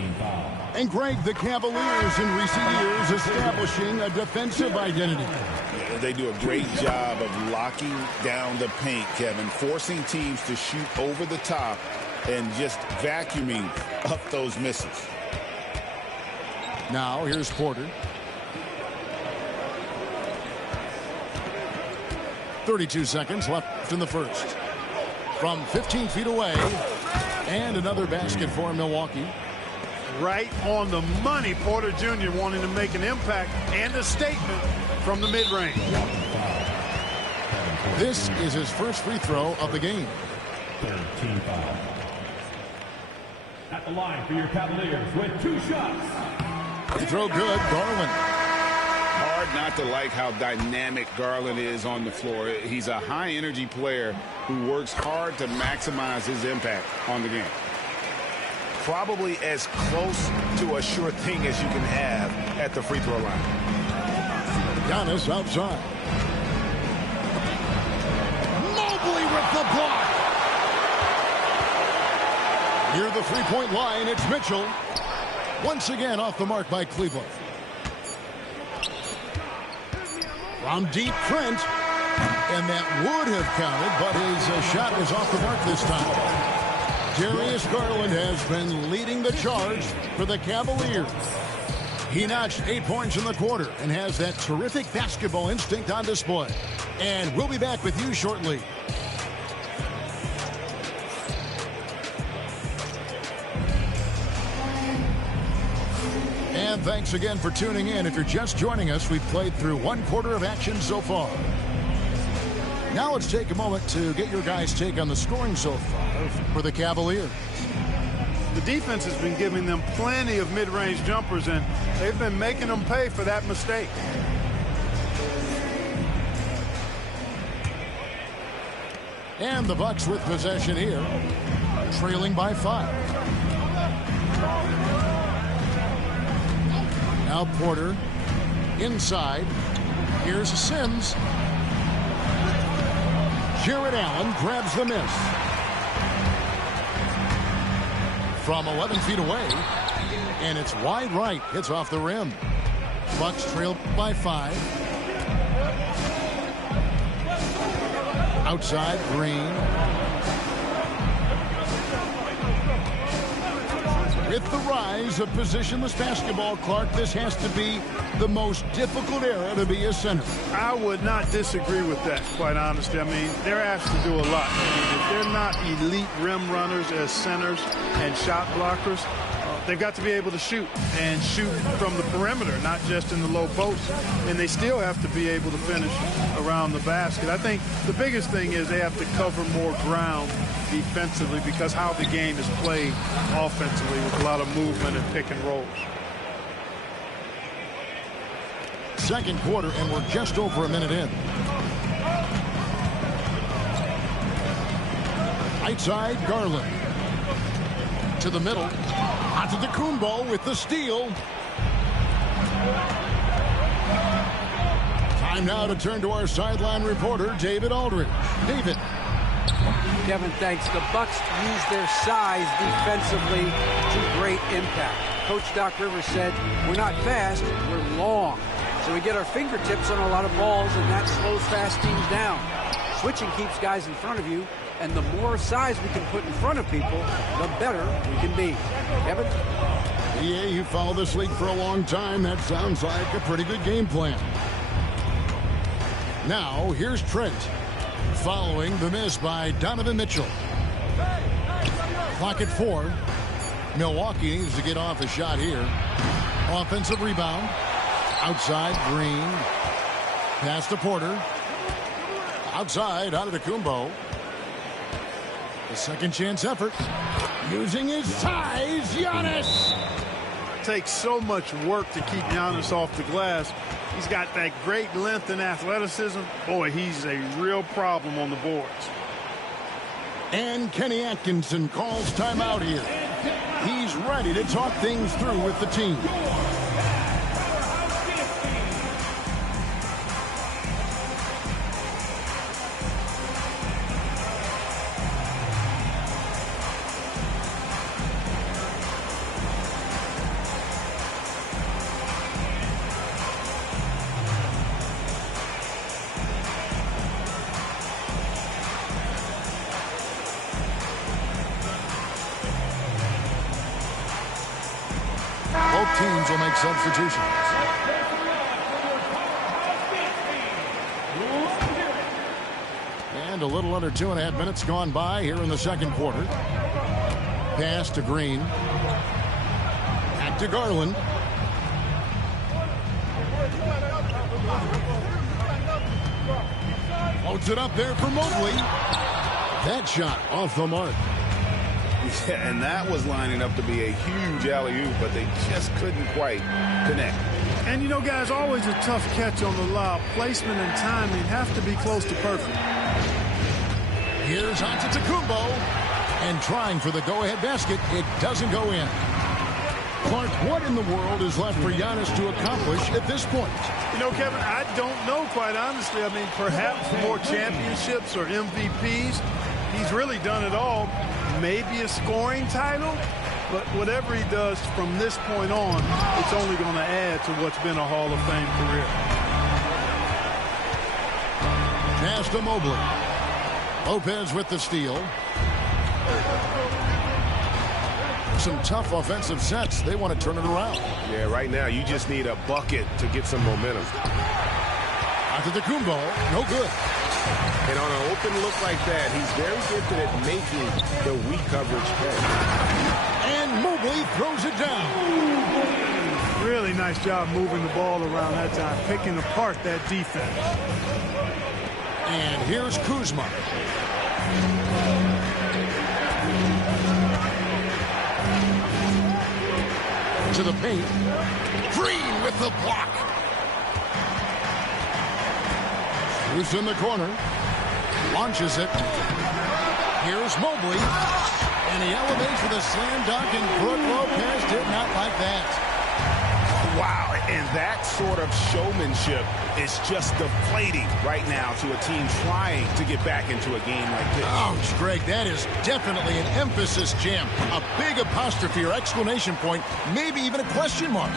And Greg, the Cavaliers in recent years establishing a defensive identity. They do a great job of locking down the paint, Kevin, forcing teams to shoot over the top and just vacuuming up those misses. Now here's Porter. 32 seconds left in the first. From 15 feet away. And another basket for Milwaukee. Right on the money. Porter Jr. wanting to make an impact and a statement from the mid-range. This is his first free throw of the game. Team foul. At the line for your Cavaliers with 2 shots. Free throw good, Garland. Hard not to like how dynamic Garland is on the floor. He's a high-energy player who works hard to maximize his impact on the game. Probably as close to a sure thing as you can have at the free throw line. Giannis outside. Mobley with the block. Near the three-point line, it's Mitchell. Once again off the mark by Cleveland. From deep, Trent. And that would have counted, but his shot was off the mark this time. Darius Garland has been leading the charge for the Cavaliers. He notched 8 points in the quarter and has that terrific basketball instinct on display. And we'll be back with you shortly. And thanks again for tuning in. If you're just joining us, we've played through 1 quarter of action so far. Now let's take a moment to get your guys' take on the scoring so far for the Cavaliers. The defense has been giving them plenty of mid-range jumpers, and they've been making them pay for that mistake. And the Bucks with possession here, trailing by 5. Now Porter inside. Here's Sims. Jared Allen grabs the miss. From 11 feet away. And it's wide right. Hits off the rim. Bucks trail by 5. Outside, Green. With the rise of positionless basketball, Clark, this has to be the most difficult era to be a center. I would not disagree with that, quite honestly. I mean, they're asked to do a lot. I mean, if they're not elite rim runners as centers and shot blockers, they've got to be able to shoot and shoot from the perimeter, not just in the low post. And they still have to be able to finish around the basket. I think the biggest thing is they have to cover more ground defensively because how the game is played offensively with a lot of movement and pick and rolls. Second quarter, and we're just over a minute in. Outside, Garland. To the middle. Antetokounmpo with the steal. Time now to turn to our sideline reporter, David Aldridge. David. Kevin, thanks. The Bucks use their size defensively to great impact. Coach Doc Rivers said, we're not fast, we're long. So we get our fingertips on a lot of balls, and that slows fast teams down. Switching keeps guys in front of you, and the more size we can put in front of people, the better we can be. Kevin? Yeah, you follow this league for a long time. That sounds like a pretty good game plan. Now, here's Trent. Following the miss by Donovan Mitchell. Clock at 4. Milwaukee needs to get off a shot here. Offensive rebound. Outside, Green. Pass to Porter. Outside, Antetokounmpo. The second chance effort. Using his size, Giannis. Takes so much work to keep Giannis off the glass. He's got that great length and athleticism. Boy, he's a real problem on the boards. And Kenny Atkinson calls timeout here. He's ready to talk things through with the team. Both teams will make substitutions. And a little under 2.5 minutes gone by here in the second quarter. Pass to Green. Back to Garland. Floats it up there for Mobley. That shot off the mark. Yeah, and that was lining up to be a huge alley-oop, but they just couldn't quite connect. And, you know, guys, always a tough catch on the lob. Placement and timing have to be close to perfect. Here's Antetokounmpo. And trying for the go-ahead basket. It doesn't go in. Clark, what in the world is left for Giannis to accomplish at this point? You know, Kevin, I don't know, quite honestly. I mean, perhaps more championships or MVPs. He's really done it all. Maybe a scoring title, but whatever he does from this point on, it's only going to add to what's been a Hall of Fame career. Pass to Mobley. Lopez with the steal. Some tough offensive sets. They want to turn it around. Yeah, right now you just need a bucket to get some momentum. Antetokounmpo, no good. And on an open look like that, he's very gifted at making the weak coverage pay. And Mobley throws it down. Really nice job moving the ball around that time, picking apart that defense. And here's Kuzma. To the paint. Green with the block. Who's in the corner. Launches it. Here's Mobley. And he elevates with a slam dunk, and Brook Lopez did not like that. Wow, and that sort of showmanship is just deflating right now to a team trying to get back into a game like this. Ouch, Greg, that is definitely an emphasis jam. A big apostrophe or exclamation point, maybe even a question mark.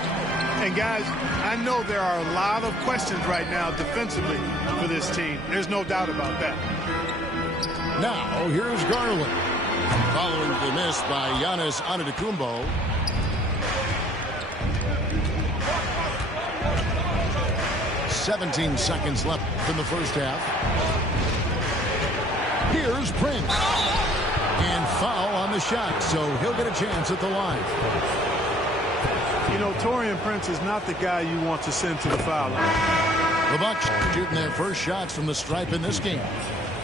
And guys, I know there are a lot of questions right now defensively for this team. There's no doubt about that. Now, here's Garland. Following the miss by Giannis Antetokounmpo. "17 seconds left in the first half. Here's Prince. And foul on the shot, so he'll get a chance at the line. You know, Taurean Prince is not the guy you want to send to the foul line. The Bucks shooting their first shots from the stripe in this game.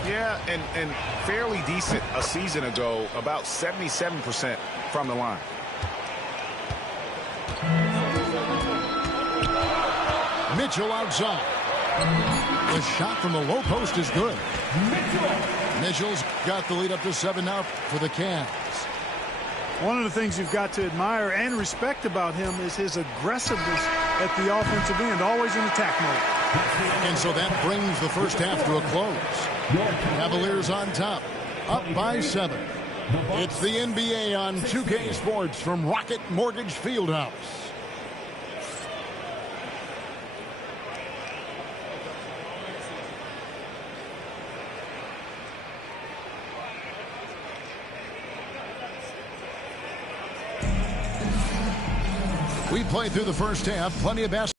Yeah, and fairly decent a season ago, about 77% from the line. Mitchell outside. The shot from the low post is good. Mitchell's got the lead up to 7 now for the Cavs. One of the things you've got to admire and respect about him is his aggressiveness at the offensive end, always in attack mode. And so that brings the first half to a close. Cavaliers on top, up by 7. It's the NBA on 2K Sports from Rocket Mortgage Fieldhouse. We played through the first half. Plenty of basketball.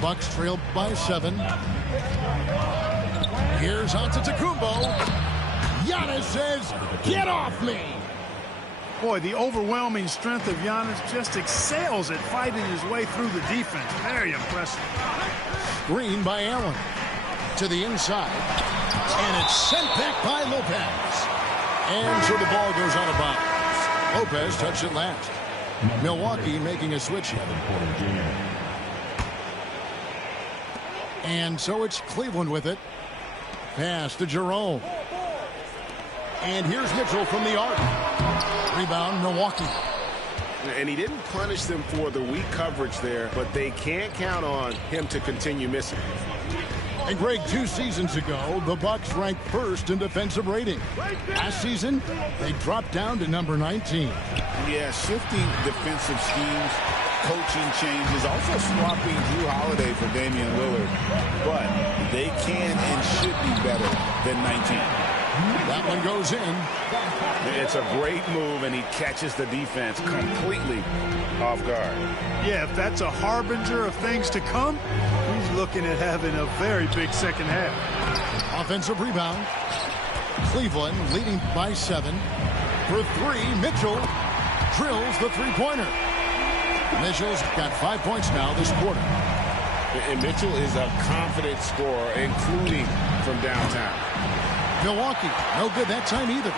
Bucks trail by 7. Here's Antetokounmpo. Giannis says, "Get off me!" Boy, the overwhelming strength of Giannis just excels at fighting his way through the defense. Very impressive. Screen by Allen. To the inside. And it's sent back by Lopez. And so the ball goes out of bounds. Lopez touched it last. Milwaukee making a switch here. And so it's Cleveland with it. Pass to Jerome. And here's Mitchell from the arc. Rebound, Milwaukee. And he didn't punish them for the weak coverage there, but they can't count on him to continue missing. And Greg, 2 seasons ago, the Bucks ranked first in defensive rating. Last season, they dropped down to number 19. Yeah, shifting defensive schemes, coaching changes, also swapping Drew Holiday for Damian Lillard. But they can and should be better than 19. That one goes in. It's a great move, and he catches the defense completely off guard. Yeah, if that's a harbinger of things to come, he's looking at having a very big second half. Offensive rebound. Cleveland leading by 7. For 3, Mitchell drills the three-pointer. Mitchell's got 5 points now this quarter. And Mitchell is a confident scorer, including from downtown. Milwaukee, no good that time either.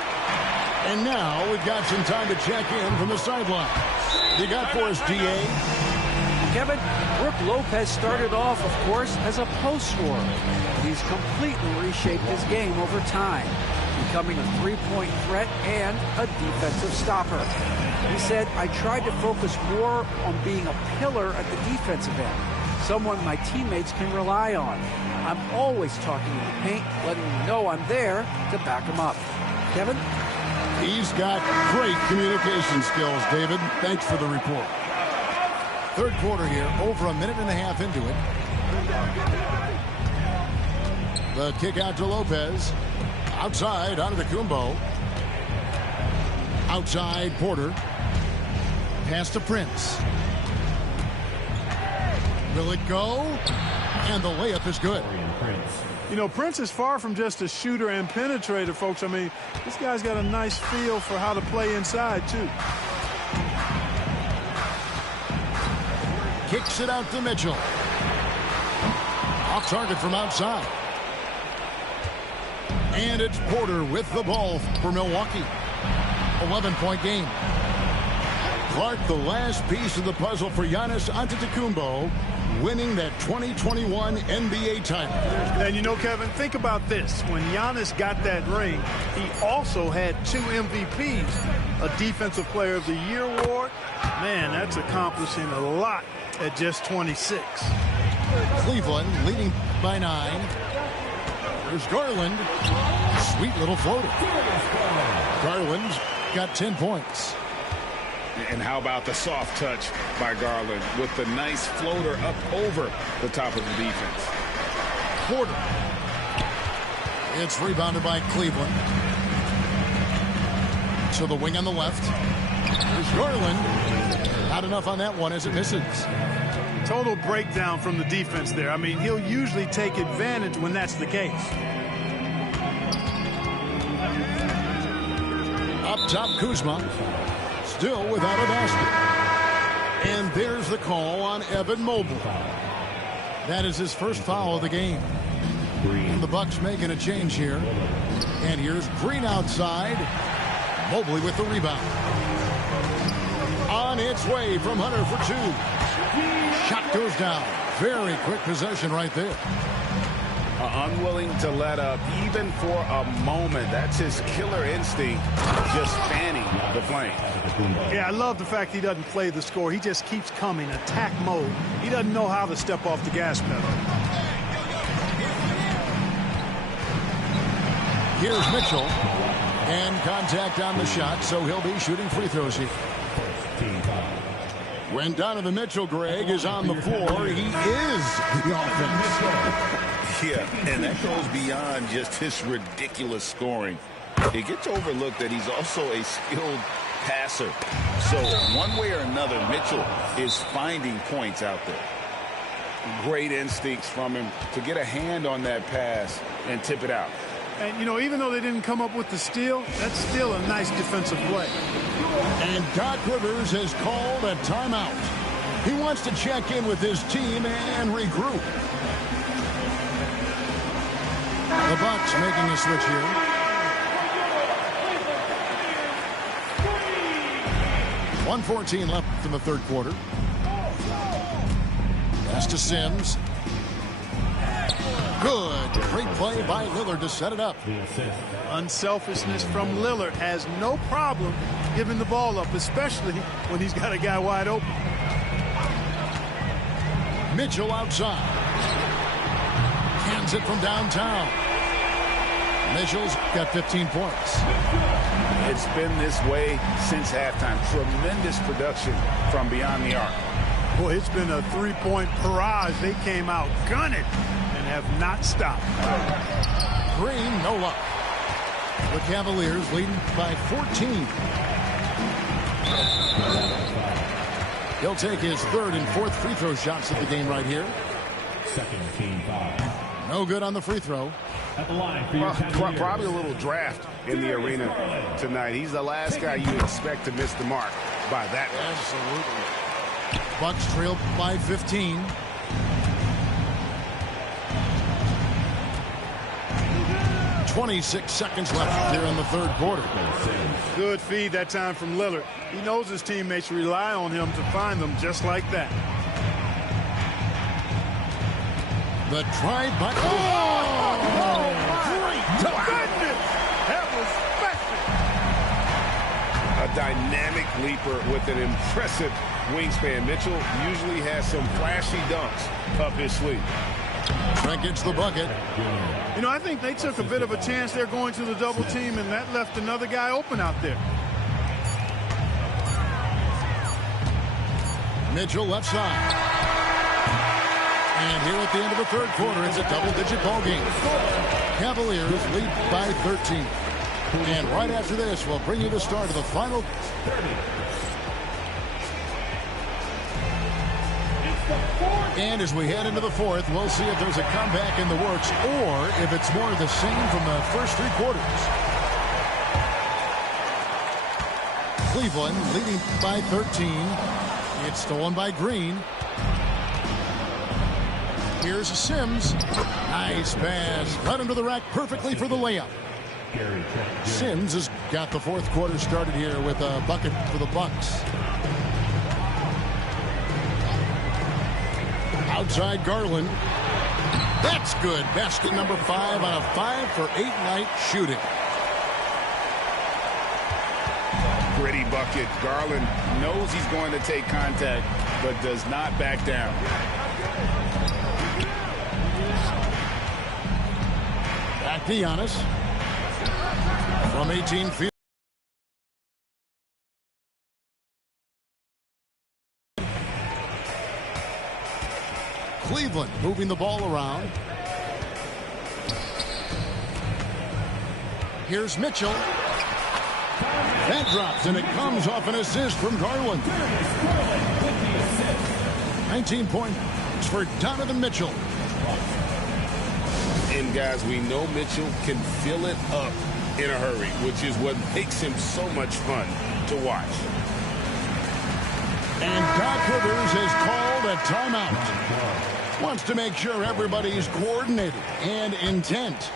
And now we've got some time to check in from the sideline. You got for us, D.A.? Kevin, Brook Lopez started off, of course, as a post scorer. He's completely reshaped his game over time, becoming a three-point threat and a defensive stopper. He said, I tried to focus more on being a pillar at the defensive end, someone my teammates can rely on. I'm always talking in the paint, letting them know I'm there to back them up. Kevin? He's got great communication skills, David. Thanks for the report. Third quarter here, over a minute and a half into it. The kick out to Lopez. Outside, Antetokounmpo. Outside, Porter. Pass to Prince. Will it go? And the layup is good. You know, Prince is far from just a shooter and penetrator, folks. I mean, this guy's got a nice feel for how to play inside, too. Kicks it out to Mitchell. Off target from outside. And it's Porter with the ball for Milwaukee. 11-point game. Clark, the last piece of the puzzle for Giannis Antetokounmpo, winning that 2021 NBA title. And you know, Kevin, think about this. When Giannis got that ring, he also had 2 MVPs, a Defensive Player of the Year award. Man, that's accomplishing a lot at just 26. Cleveland leading by 9. There's Garland. Sweet little floater. Garland's got 10 points. And how about the soft touch by Garland with the nice floater up over the top of the defense. Porter. It's rebounded by Cleveland. To the wing on the left. There's Garland. Not enough on that one as it misses. Total breakdown from the defense there. I mean, he'll usually take advantage when that's the case. Up top, Kuzma. Still without a basket. And there's the call on Evan Mobley. That is his first foul of the game. And the Bucks making a change here. And here's Green outside. Mobley with the rebound. On its way from Hunter for 2. Shot goes down. Very quick possession right there. Unwilling to let up even for a moment. That's his killer instinct, just fanning the flame. Yeah, I love the fact he doesn't play the score. He just keeps coming, attack mode. He doesn't know how to step off the gas pedal. Here's Mitchell. And contact on the shot, so he'll be shooting free throws here. When Donovan Mitchell, Greg, is on the floor, he is the offense. Yeah, and that goes beyond just his ridiculous scoring. It gets overlooked that he's also a skilled passer. So one way or another, Mitchell is finding points out there. Great instincts from him to get a hand on that pass and tip it out. And, you know, even though they didn't come up with the steal, that's still a nice defensive play. And Doc Rivers has called a timeout. He wants to check in with his team and regroup. The Bucks making a switch here. .114 left in the third quarter. Pass to Sims. Good. Great play by Lillard to set it up. Unselfishness from Lillard has no problem giving the ball up, especially when he's got a guy wide open. Mitchell outside. Hands it from downtown. Mitchell's got 15 points. It's been this way since halftime. Tremendous production from beyond the arc. Boy, it's been a three-point barrage. They came out gunning and have not stopped. Green, no luck. The Cavaliers leading by 14. He'll take his third and fourth free throw shots of the game right here. Second team foul. No good on the free throw. At the line for Probably a little draft in the arena tonight. He's the last guy you expect to miss the mark by that much. Absolutely. Bucks trail by 15. .26 seconds left here in the third quarter. Good feed that time from Lillard. He knows his teammates rely on him to find them just like that. The try by... Great goodness! That was special. A dynamic leaper with an impressive wingspan. Mitchell usually has some flashy dunks up his sleeve. Trent gets the bucket. You know, I think they took a bit of a chance there going to the double team, and that left another guy open out there. Mitchell left side. And here at the end of the third quarter, it's a double-digit ball game. Cavaliers lead by 13. And right after this, we'll bring you the start of the final. And as we head into the fourth, we'll see if there's a comeback in the works or if it's more of the same from the first three quarters. Cleveland leading by 13. It's stolen by Green. Here's Sims. Nice pass. Right under the rack perfectly for the layup. Sims has got the fourth quarter started here with a bucket for the Bucks. Outside Garland. That's good. Basket number 5 on a 5-for-8 night shooting. Gritty bucket. Garland knows he's going to take contact, but does not back down. Back to Giannis. From 18 feet. Cleveland moving the ball around. Here's Mitchell. That drops, and it comes off an assist from Garland. 19 points for Donovan Mitchell. And, guys, we know Mitchell can fill it up in a hurry, which is what makes him so much fun to watch. And Doc Rivers has called a timeout. Wants to make sure everybody's coordinated and intent.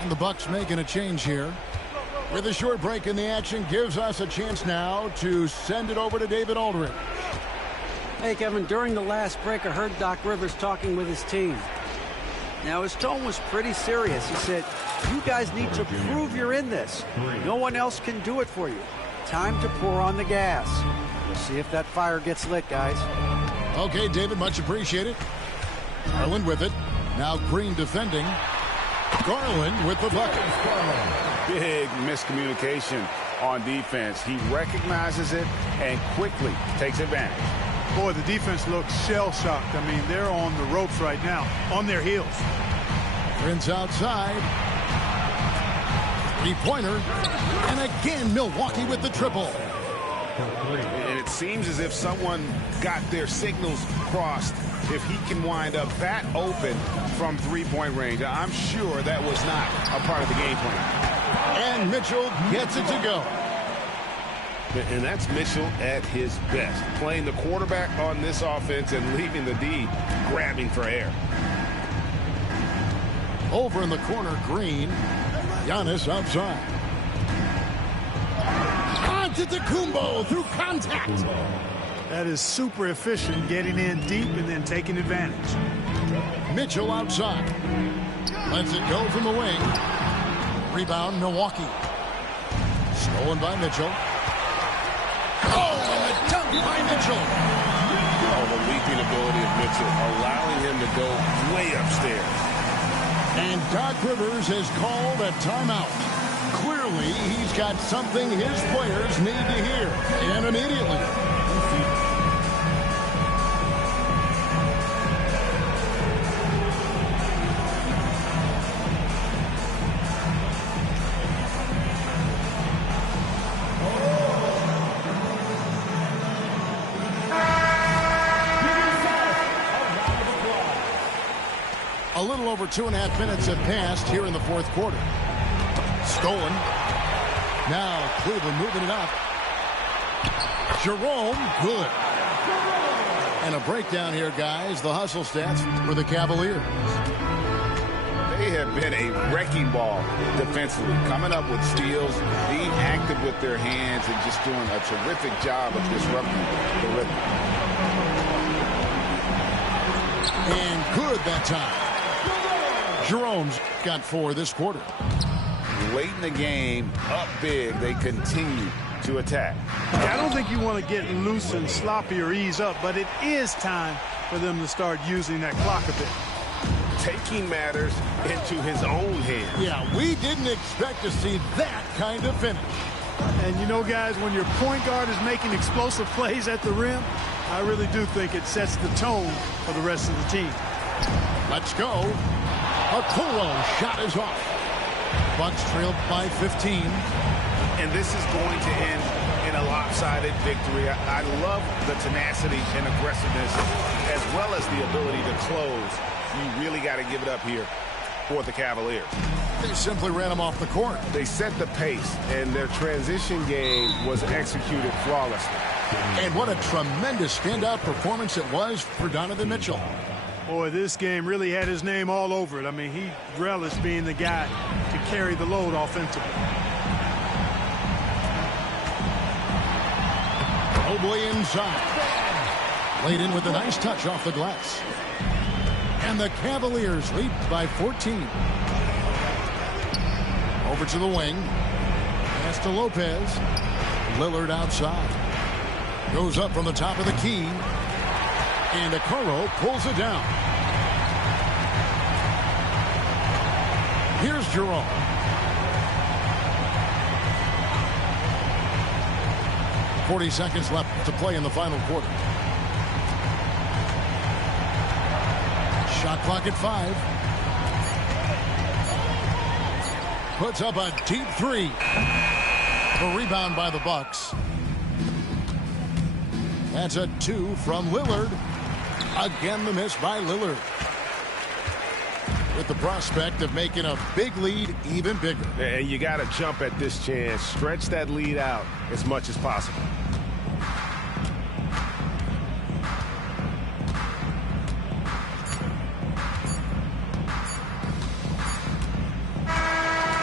And the Bucks making a change here. With a short break in the action, gives us a chance now to send it over to David Aldridge. Hey, Kevin, during the last break, I heard Doc Rivers talking with his team. Now, his tone was pretty serious. He said, you guys need to prove you're in this. No one else can do it for you. Time to pour on the gas. We'll see if that fire gets lit, guys. Okay, David, much appreciated. Garland with it. Now Green defending. Garland with the bucket. Big miscommunication on defense. He recognizes it and quickly takes advantage. Boy, the defense looks shell-shocked. I mean, they're on the ropes right now, on their heels. Prince outside. Three-pointer. And again, Milwaukee with the triple. And it seems as if someone got their signals crossed. If he can wind up that open from three-point range, I'm sure that was not a part of the game plan. And Mitchell gets it to go. And that's Mitchell at his best, playing the quarterback on this offense and leaving the D grabbing for air. Over in the corner, Green. Giannis outside. Antetokounmpo through contact. That is super efficient, getting in deep and then taking advantage. Mitchell outside. Lets it go from the wing. Rebound, Milwaukee. Stolen by Mitchell. Oh, and a dunk by Mitchell. Oh, the leaping ability of Mitchell, allowing him to go way upstairs. And Doc Rivers has called a timeout. Clearly, he's got something his players need to hear, and immediately. A little over 2.5 minutes have passed here in the fourth quarter. Stolen. Now Cleveland moving it up. Jerome, good. And a breakdown here, guys. The hustle stats for the Cavaliers. They have been a wrecking ball defensively, coming up with steals, being active with their hands, and just doing a terrific job of disrupting the rhythm. And good that time. Jerome's got 4 this quarter. Late in the game, up big, they continue to attack. I don't think you want to get loose and sloppy or ease up, but it is time for them to start using that clock a bit. Taking matters into his own hands. Yeah, we didn't expect to see that kind of finish. And you know, guys, when your point guard is making explosive plays at the rim, I really do think it sets the tone for the rest of the team. Let's go. Okoro shot is off. Bucks trailed by 15. And this is going to end in a lopsided victory. I love the tenacity and aggressiveness as well as the ability to close. You really got to give it up here for the Cavaliers. They simply ran them off the court. They set the pace, and their transition game was executed flawlessly. And what a tremendous standout performance it was for Donovan Mitchell. Boy, this game really had his name all over it. I mean, he relished being the guy to carry the load offensively. Mobley inside. Laid in with a nice touch off the glass. And the Cavaliers lead by 14. Over to the wing. Pass to Lopez. Lillard outside. Goes up from the top of the key. And Okoro pulls it down. Here's Jerome. .40 seconds left to play in the final quarter. Shot clock at 5. Puts up a deep 3. A rebound by the Bucks. That's a 2 from Lillard. Again, the miss by Lillard. With the prospect of making a big lead even bigger. And you got to jump at this chance. Stretch that lead out as much as possible.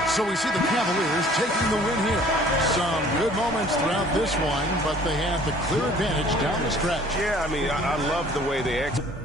So we see the Cavaliers taking the win here. Some good moments throughout this one, but they have the clear advantage down the stretch. Yeah, I mean, I love the way they execute.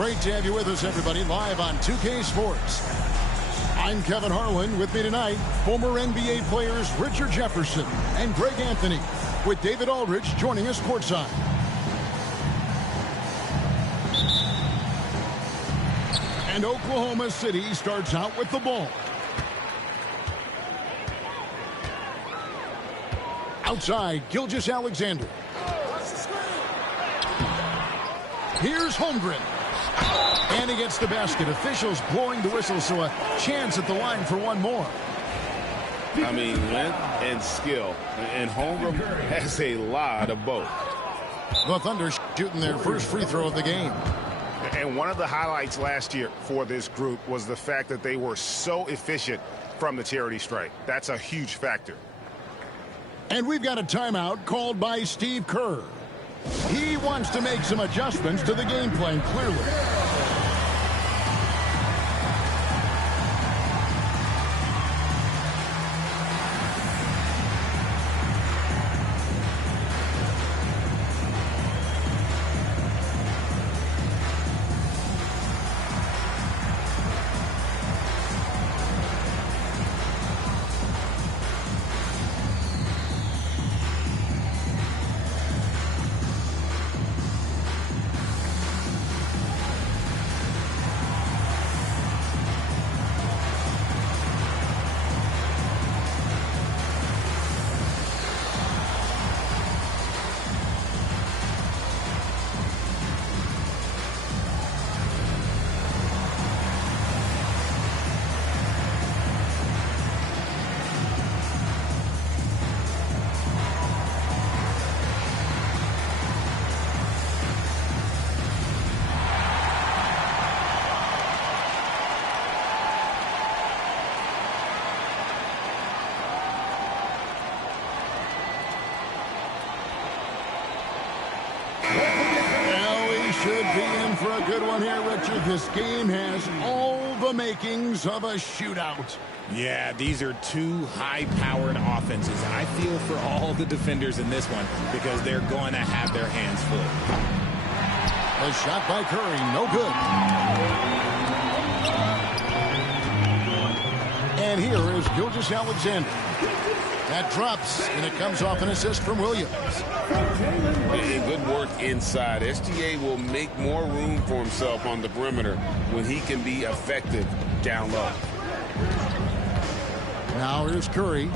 Great to have you with us, everybody, live on 2K Sports. I'm Kevin Harlan. With me tonight, former NBA players Richard Jefferson and Greg Anthony, with David Aldridge joining us courtside. And Oklahoma City starts out with the ball. Outside, Gilgeous-Alexander. Here's Holmgren. And he gets the basket. Officials blowing the whistle, so a chance at the line for one more. I mean, length and skill. And Holmgren has a lot of both. The Thunder shooting their first free throw of the game. And one of the highlights last year for this group was the fact that they were so efficient from the charity stripe. That's a huge factor. And we've got a timeout called by Steve Kerr. He wants to make some adjustments to the game plan, clearly. Should be in for a good one here, Richard. This game has all the makings of a shootout. Yeah, these are two high-powered offenses. I feel for all the defenders in this one because they're going to have their hands full. A shot by Curry, no good. And here is Gilgeous-Alexander. That drops, and it comes off an assist from Williams. Good work inside. SGA will make more room for himself on the perimeter when he can be effective down low. Now here's Curry.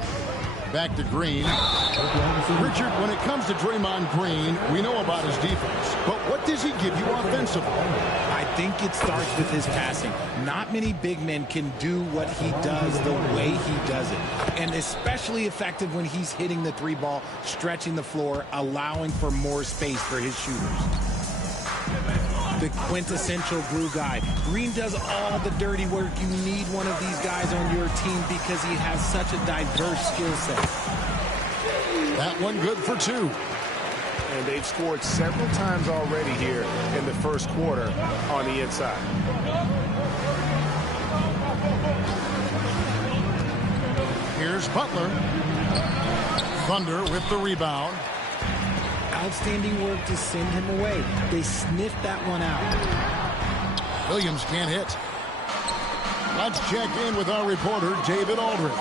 Back to Green. Richard, when it comes to Draymond Green, we know about his defense. But what does he give you offensively? I think it starts with his passing. Not many big men can do what he does the way he does it. And especially effective when he's hitting the three ball, stretching the floor, allowing for more space for his shooters. The quintessential glue guy. Green does all the dirty work. You need one of these guys on your team because he has such a diverse skill set. That one good for two. And they've scored several times already here in the first quarter on the inside. Here's Butler. Thunder with the rebound. Outstanding work to send him away. They sniffed that one out. Williams can't hit. Let's check in with our reporter, David Aldridge.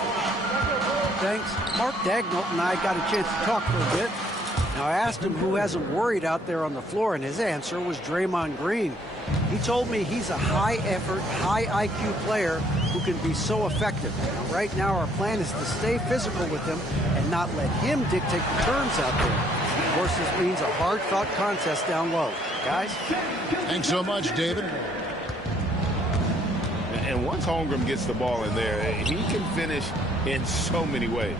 Thanks. Mark Dagnall and I got a chance to talk for a bit. Now, I asked him who hasn't worried out there on the floor, and his answer was Draymond Green. He told me he's a high-effort, high-IQ player who can be so effective. Now, right now, our plan is to stay physical with him and not let him dictate the terms out there. Of course, this means a hard-fought contest down low. Guys? Thanks so much, David. And once Holmgren gets the ball in there, he can finish in so many ways.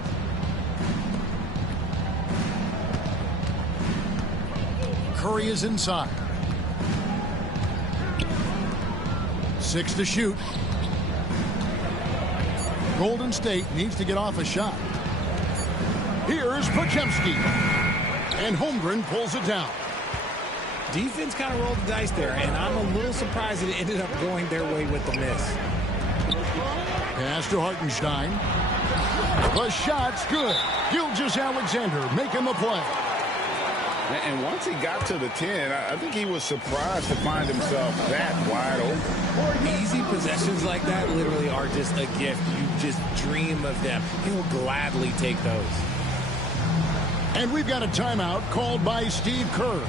Curry is inside. 6 to shoot. Golden State needs to get off a shot. Here's Podziemski. And Holmgren pulls it down. Defense kind of rolled the dice there, and I'm a little surprised that it ended up going their way with the miss. Pass to Hartenstein. The shot's good. Gilgeous-Alexander making the play. And once he got to the 10, I think he was surprised to find himself that wide open. Easy possessions like that literally are just a gift. You just dream of them. He'll gladly take those. And we've got a timeout called by Steve Kerr.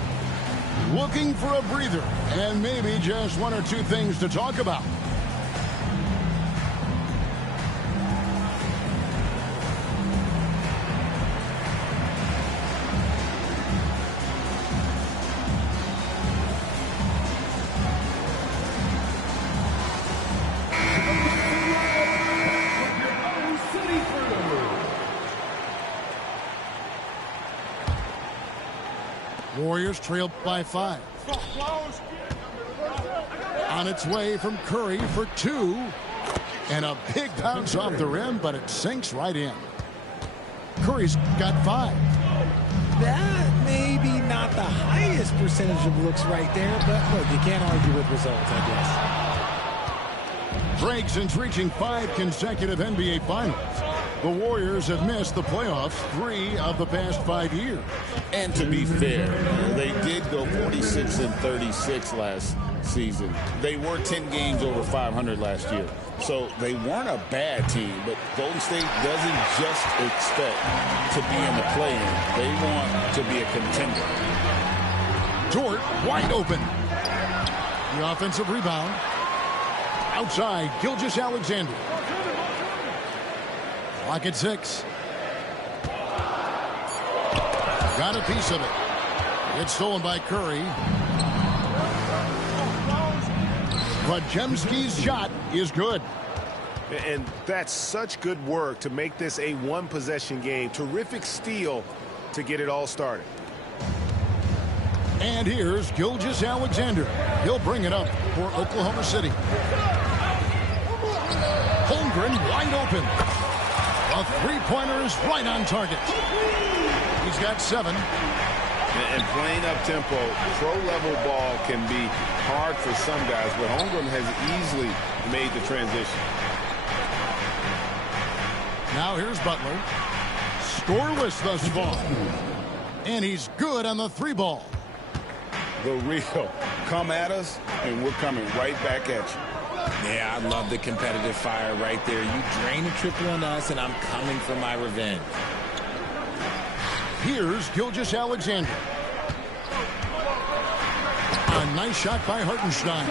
Looking for a breather and maybe just one or two things to talk about. Warriors trailed by 5. On its way from Curry for 2. And a big bounce off the rim, but it sinks right in. Curry's got 5. That may be not the highest percentage of looks right there, but look, you can't argue with results, I guess. Drake since reaching 5 consecutive NBA Finals. The Warriors have missed the playoffs 3 of the past 5 years. And to be fair, they did go 46-36 last season. They were 10 games over 500 last year. So they weren't a bad team, but Golden State doesn't just expect to be in the play-in. They want to be a contender. Dort wide open. The offensive rebound. Outside, Gilgeous-Alexander. Clock at 6. Got a piece of it. It's stolen by Curry. Podziemski's shot is good. And that's such good work to make this a one-possession game. Terrific steal to get it all started. And here's Gilgeous-Alexander. He'll bring it up for Oklahoma City. Holmgren wide open. A three-pointer is right on target. He's got 7. And playing up-tempo, pro-level ball can be hard for some guys, but Holmgren has easily made the transition. Now here's Butler. Scoreless thus far. And he's good on the 3-ball. The real come at us, and we're coming right back at you. Yeah, I love the competitive fire right there. You drain a triple on us, and I'm coming for my revenge. Here's Gilgeous-Alexander. A nice shot by Hartenstein.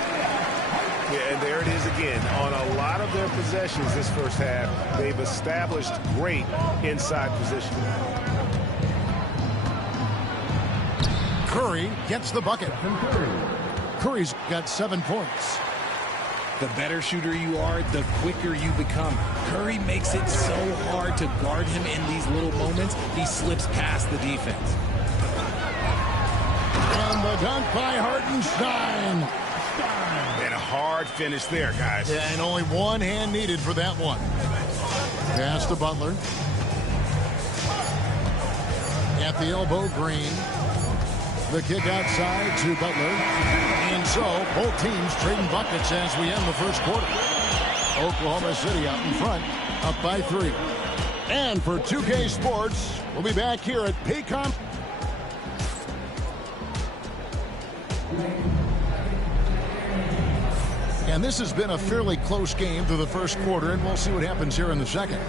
Yeah, and there it is again. On a lot of their possessions this first half, they've established great inside position. Curry gets the bucket. Curry's got 7 points. The better shooter you are, the quicker you become. Curry makes it so hard to guard him in these little moments. He slips past the defense. And the dunk by Hartenstein. And a hard finish there, guys. Yeah, and only one hand needed for that one. Pass to Butler. At the elbow, Green. The kick outside to Butler. And so, both teams trading buckets as we end the first quarter. Oklahoma City out in front, up by 3. And for 2K Sports, we'll be back here at Paycom. And this has been a fairly close game through the first quarter, and we'll see what happens here in the second.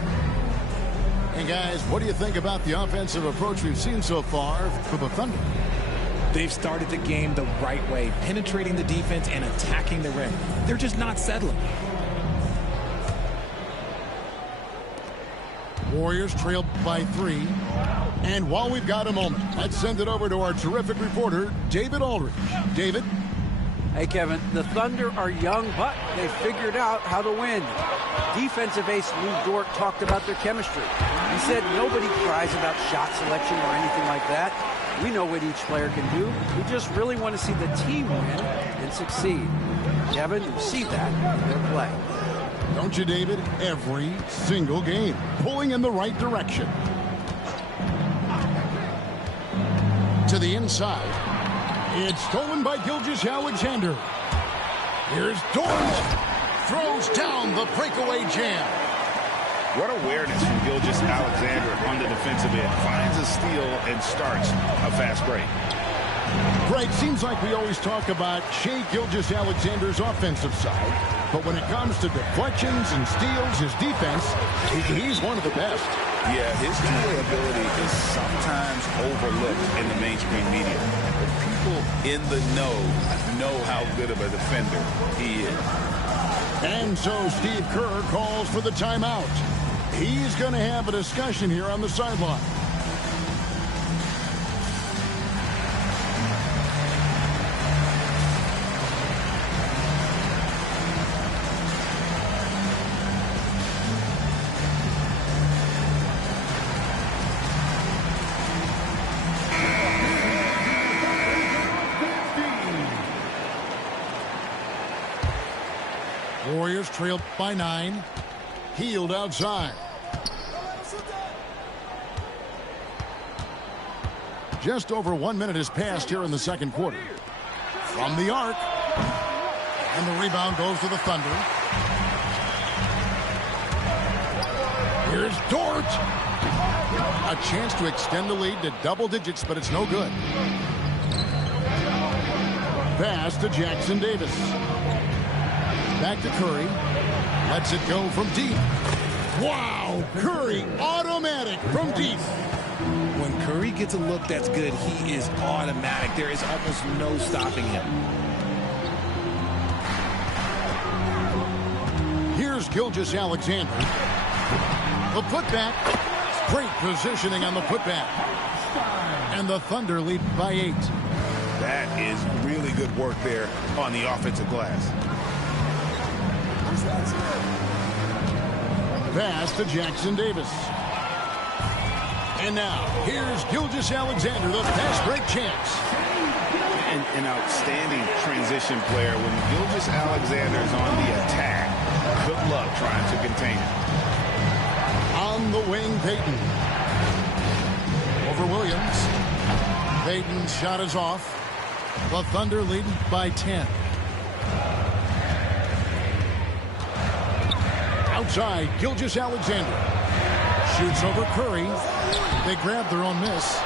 And guys, what do you think about the offensive approach we've seen so far for the Thunder? They've started the game the right way, penetrating the defense and attacking the rim. They're just not settling. Warriors trailed by 3. And while we've got a moment, let's send it over to our terrific reporter, David Aldridge. David? Hey, Kevin, the Thunder are young, but they figured out how to win. Defensive ace Lou Dort talked about their chemistry. He said nobody cries about shot selection or anything like that. We know what each player can do. We just really want to see the team win and succeed. Kevin, you see that in their play. Don't you, David? Every single game, pulling in the right direction. To the inside. It's stolen by Gilgeous-Alexander. Here's Dort. Throws down the breakaway jam. What awareness from Gilgeous-Alexander on the defensive end. Finds a steal and starts a fast break. Greg, seems like we always talk about Shai Gilgeous-Alexander's offensive side, but when it comes to deflections and steals, his defense, he's one of the best. Yeah, his two-way ability is sometimes overlooked in the mainstream media. But people in the know how good of a defender he is. And so Steve Kerr calls for the timeout. He's going to have a discussion here on the sideline. Warriors trailed by 9. Healed outside. Just over 1 minute has passed here in the second quarter. From the arc. And the rebound goes to the Thunder. Here's Dort. A chance to extend the lead to double digits, but it's no good. Pass to Jackson Davis. Back to Curry. Lets it go from deep. Wow! Curry, automatic from deep. When Curry gets a look that's good, he is automatic. There is almost no stopping him. Here's Gilgeous-Alexander. The putback. Great positioning on the putback. And the Thunder lead by 8. That is really good work there on the offensive glass. Pass to Jackson Davis. And now, here's Gilgeous-Alexander, the fast break chance. An outstanding transition player. When Gilgeous-Alexander is on the attack, good luck trying to contain it. On the wing, Payton. Over Williams. Payton's shot is off. The Thunder lead by 10. Outside, Gilgeous-Alexander. Shoots over Curry. They grab their own miss.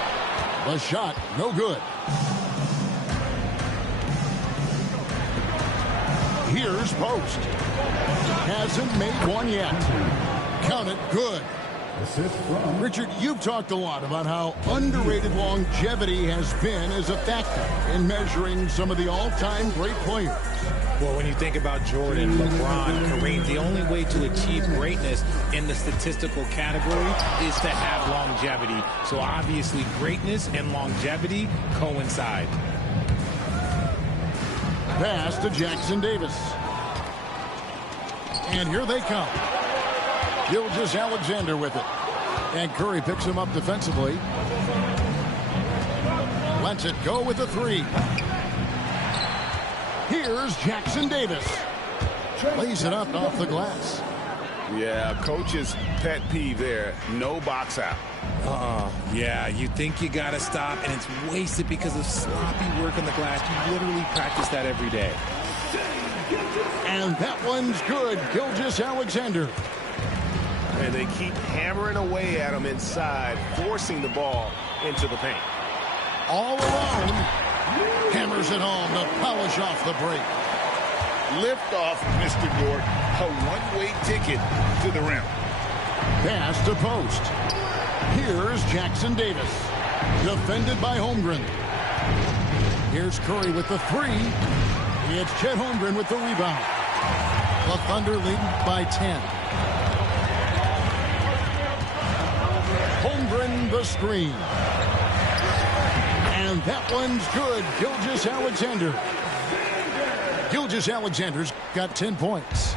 The shot, no good. Here's Post. Hasn't made one yet. Count it, good. Richard, you've talked a lot about how underrated longevity has been as a factor in measuring some of the all-time great players. Well, when you think about Jordan, LeBron, Kareem, the only way to achieve greatness in the statistical category is to have longevity. So obviously greatness and longevity coincide. Pass to Jackson Davis. And here they come. Gilgeous-Alexander with it. And Curry picks him up defensively. Lets it go with a 3. Here's Jackson Davis. Lays it up off the glass. Yeah, coach's pet peeve there. No box out. Yeah, you think you got to stop, and it's wasted because of sloppy work on the glass. You literally practice that every day. And that one's good. Gilgeous-Alexander. And they keep hammering away at him inside, forcing the ball into the paint. All alone. Hammers it home to polish off the break. Lift off, Mr. Dort. A one-way ticket to the rim. Pass to Post. Here's Jackson Davis. Defended by Holmgren. Here's Curry with the 3. It's Chet Holmgren with the rebound. The Thunder lead by 10. Holmgren the screen. And that one's good. Gilgeous-Alexander. Gilgeous-Alexander's got 10 points.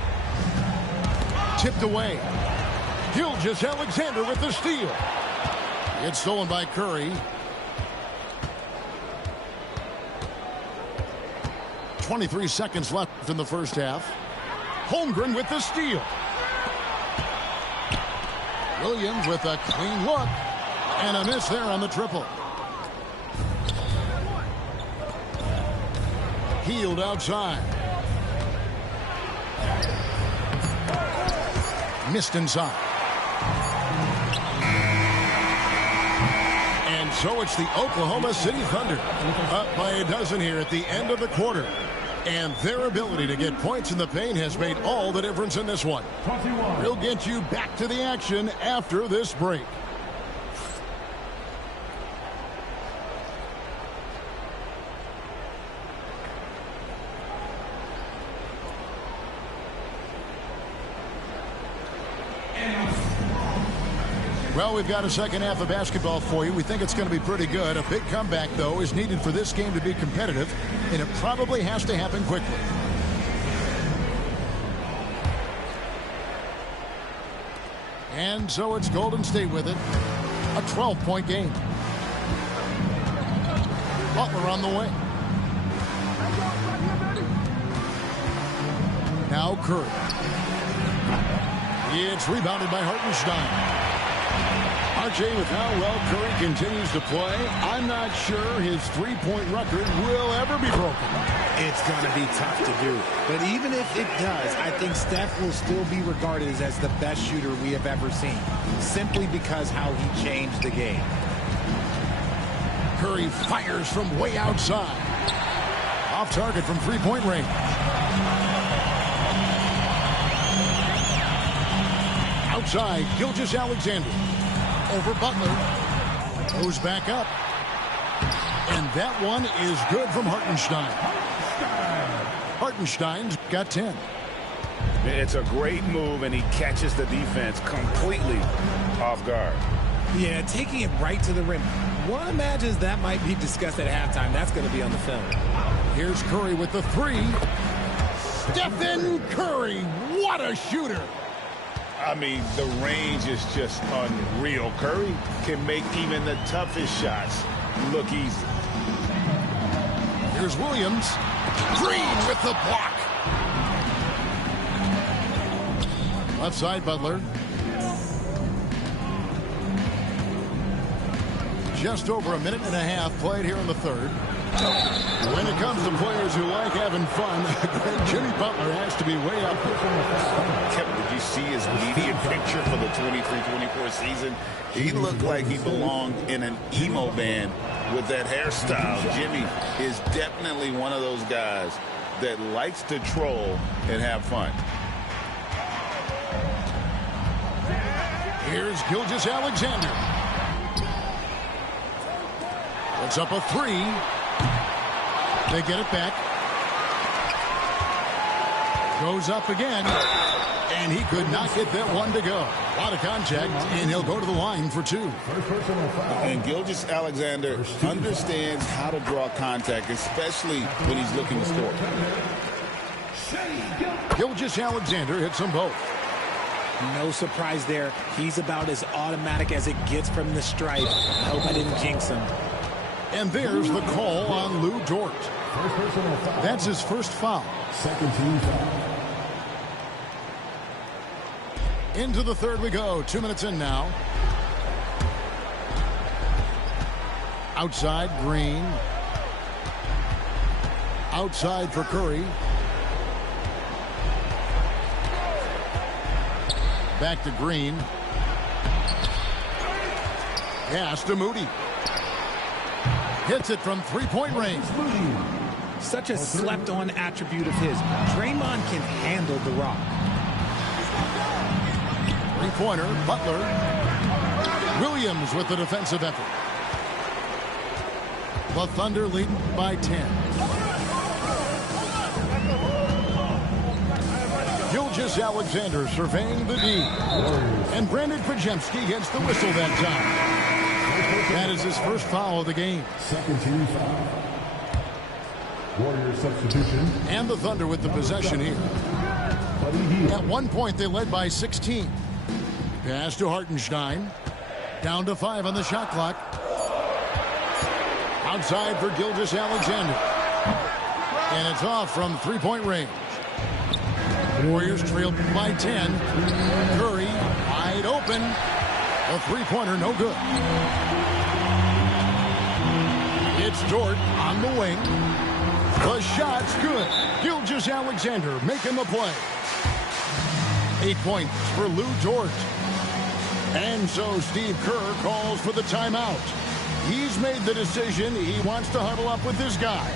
Tipped away. Gilgeous-Alexander with the steal. It's stolen by Curry. 23 seconds left in the first half. Holmgren with the steal. Williams with a clean look. And a miss there on the triple. Healed outside. Missed inside. So it's the Oklahoma City Thunder up by a dozen here at the end of the quarter. And their ability to get points in the paint has made all the difference in this one. We'll get you back to the action after this break. Well, we've got a second half of basketball for you. We think it's going to be pretty good. A big comeback, though, is needed for this game to be competitive, and it probably has to happen quickly. And so it's Golden State with it. A 12-point game. Butler on the way. Now Curry. It's rebounded by Hartenstein. RJ, with how well Curry continues to play, I'm not sure his three-point record will ever be broken. It's going to be tough to do. But even if it does, I think Steph will still be regarded as the best shooter we have ever seen, simply because how he changed the game. Curry fires from way outside. Off target from three-point range. Outside, Gilgeous-Alexander. Over Butler. Goes back up. And that one is good from Hartenstein. Hartenstein's got 10. It's a great move, and he catches the defense completely off guard. Yeah, taking it right to the rim. One imagines that might be discussed at halftime. That's going to be on the film. Here's Curry with the three. Stephen Curry, what a shooter. I mean, the range is just unreal. Curry can make even the toughest shots look easy. Here's Williams. Green with the block. Left side, Butler. Just over a minute and a half played here in the third. When it comes to players who like having fun, Jimmy Butler has to be way up there. Kevin, did you see his media picture for the 23-24 season? He looked like he belonged in an emo band with that hairstyle. Jimmy is definitely one of those guys that likes to troll and have fun. Here's Gilgeous-Alexander. Puts up a three. They get it back. Goes up again. And he could not get that one to go. A lot of contact, and he'll go to the line for two. And Gilgeous-Alexander understands how to draw contact, especially when he's looking to score. Gilgeous-Alexander hits them both. No surprise there. He's about as automatic as it gets from the stripe. I hope I didn't jinx him. And there's the call on Lou Dort. That's his first foul. Second team foul. Into the third we go. 2 minutes in now. Outside, Green. Outside for Curry. Back to Green. Pass to Moody. Hits it from three-point range. Such a slept-on attribute of his. Draymond can handle the rock. Three-pointer, Butler. Williams with the defensive effort. The Thunder lead by 10. Gilgeous-Alexander surveying the D. And Brandon Pajemski gets the whistle that time. That is his first foul of the game. Second team foul. Warrior substitution. And the Thunder with the possession here. At one point, they led by 16. Pass to Hartenstein. Down to 5 on the shot clock. Outside for Gilgeous-Alexander. And it's off from three-point range. Warriors trailed by 10. Curry wide open. A three-pointer, no good. It's Dort on the wing. The shot's good. Gilgeous-Alexander making the play. 8 points for Lou Dort. And so Steve Kerr calls for the timeout. He's made the decision. He wants to huddle up with his guys.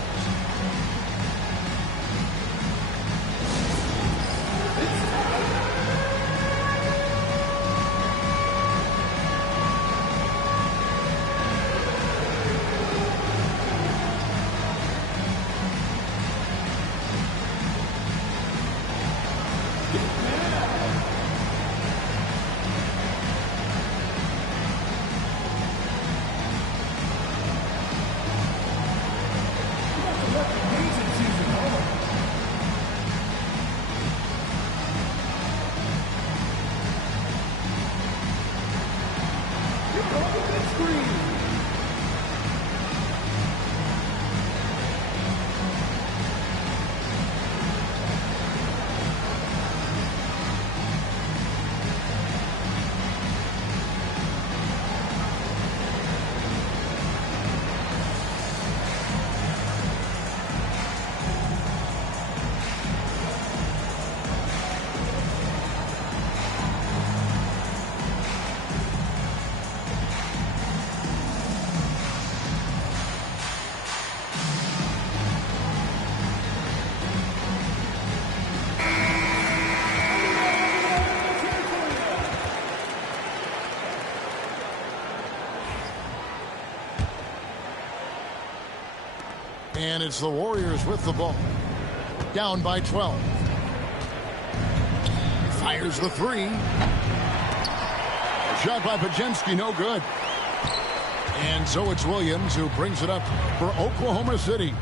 And it's the Warriors with the ball. Down by 12. Fires the three. A shot by Pajemski, no good. And so it's Williams who brings it up for Oklahoma City.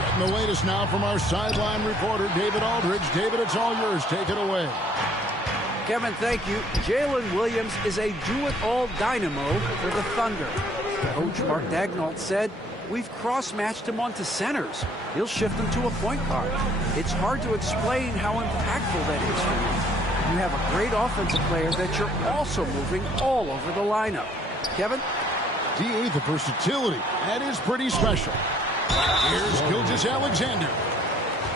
Getting the latest now from our sideline reporter, David Aldridge. David, it's all yours. Take it away. Kevin, thank you. Jalen Williams is a do-it-all dynamo for the Thunder. Coach Mark Daigneault said, "We've cross-matched him onto centers. He'll shift him to a point guard. It's hard to explain how impactful that is for you. You have a great offensive player that you're also moving all over the lineup." Kevin? DA, the versatility. That is pretty special. Here's Gilgeous-Alexander.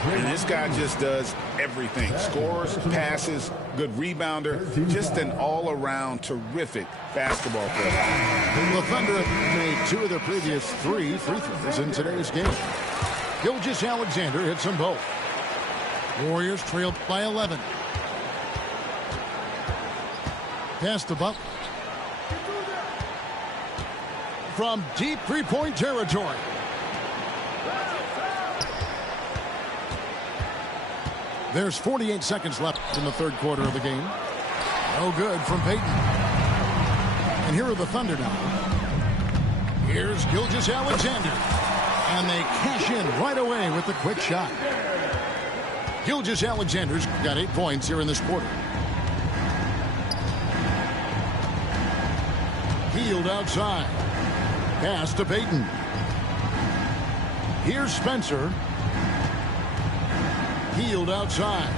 And this guy just does everything. Scores, passes, good rebounder. Just an all-around terrific basketball player. The Thunder have made 2 of their previous 3 free throws in today's game. Gilgeous-Alexander hits them both. Warriors trail by 11. Pass to Butler. From deep three-point territory. There's 48 seconds left in the third quarter of the game. No good from Payton. And here are the Thunder now. Here's Gilgeous-Alexander. And they cash in right away with the quick shot. Gilgeous-Alexander's got 8 points here in this quarter. Field outside. Pass to Payton. Here's Spencer. Field outside.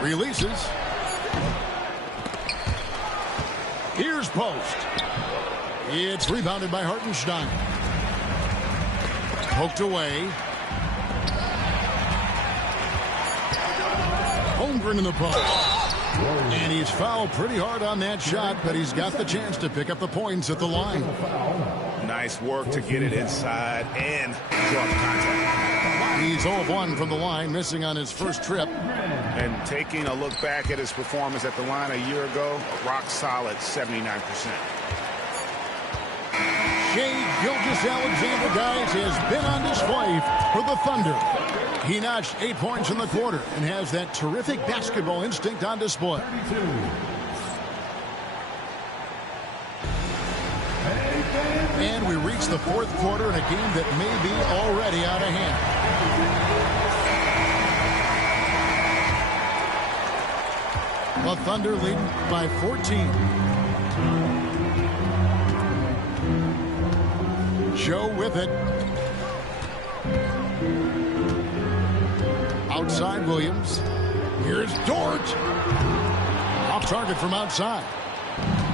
Releases. Here's Post. It's rebounded by Hartenstein. Poked away. Holmgren in the post. And he's fouled pretty hard on that shot, but he's got the chance to pick up the points at the line. Nice work to get it inside and draw the contact. He's 0 of 1 from the line, missing on his first trip. And taking a look back at his performance at the line a year ago, a rock solid 79%. Shai Gilgeous-Alexander, guys, has been on display for the Thunder. He notched 8 points in the quarter and has that terrific basketball instinct on display. And we reach the fourth quarter in a game that may be already out of hand. The Thunder leading by 14. Joe with it. Outside Williams. Here's Dort. Off target from outside.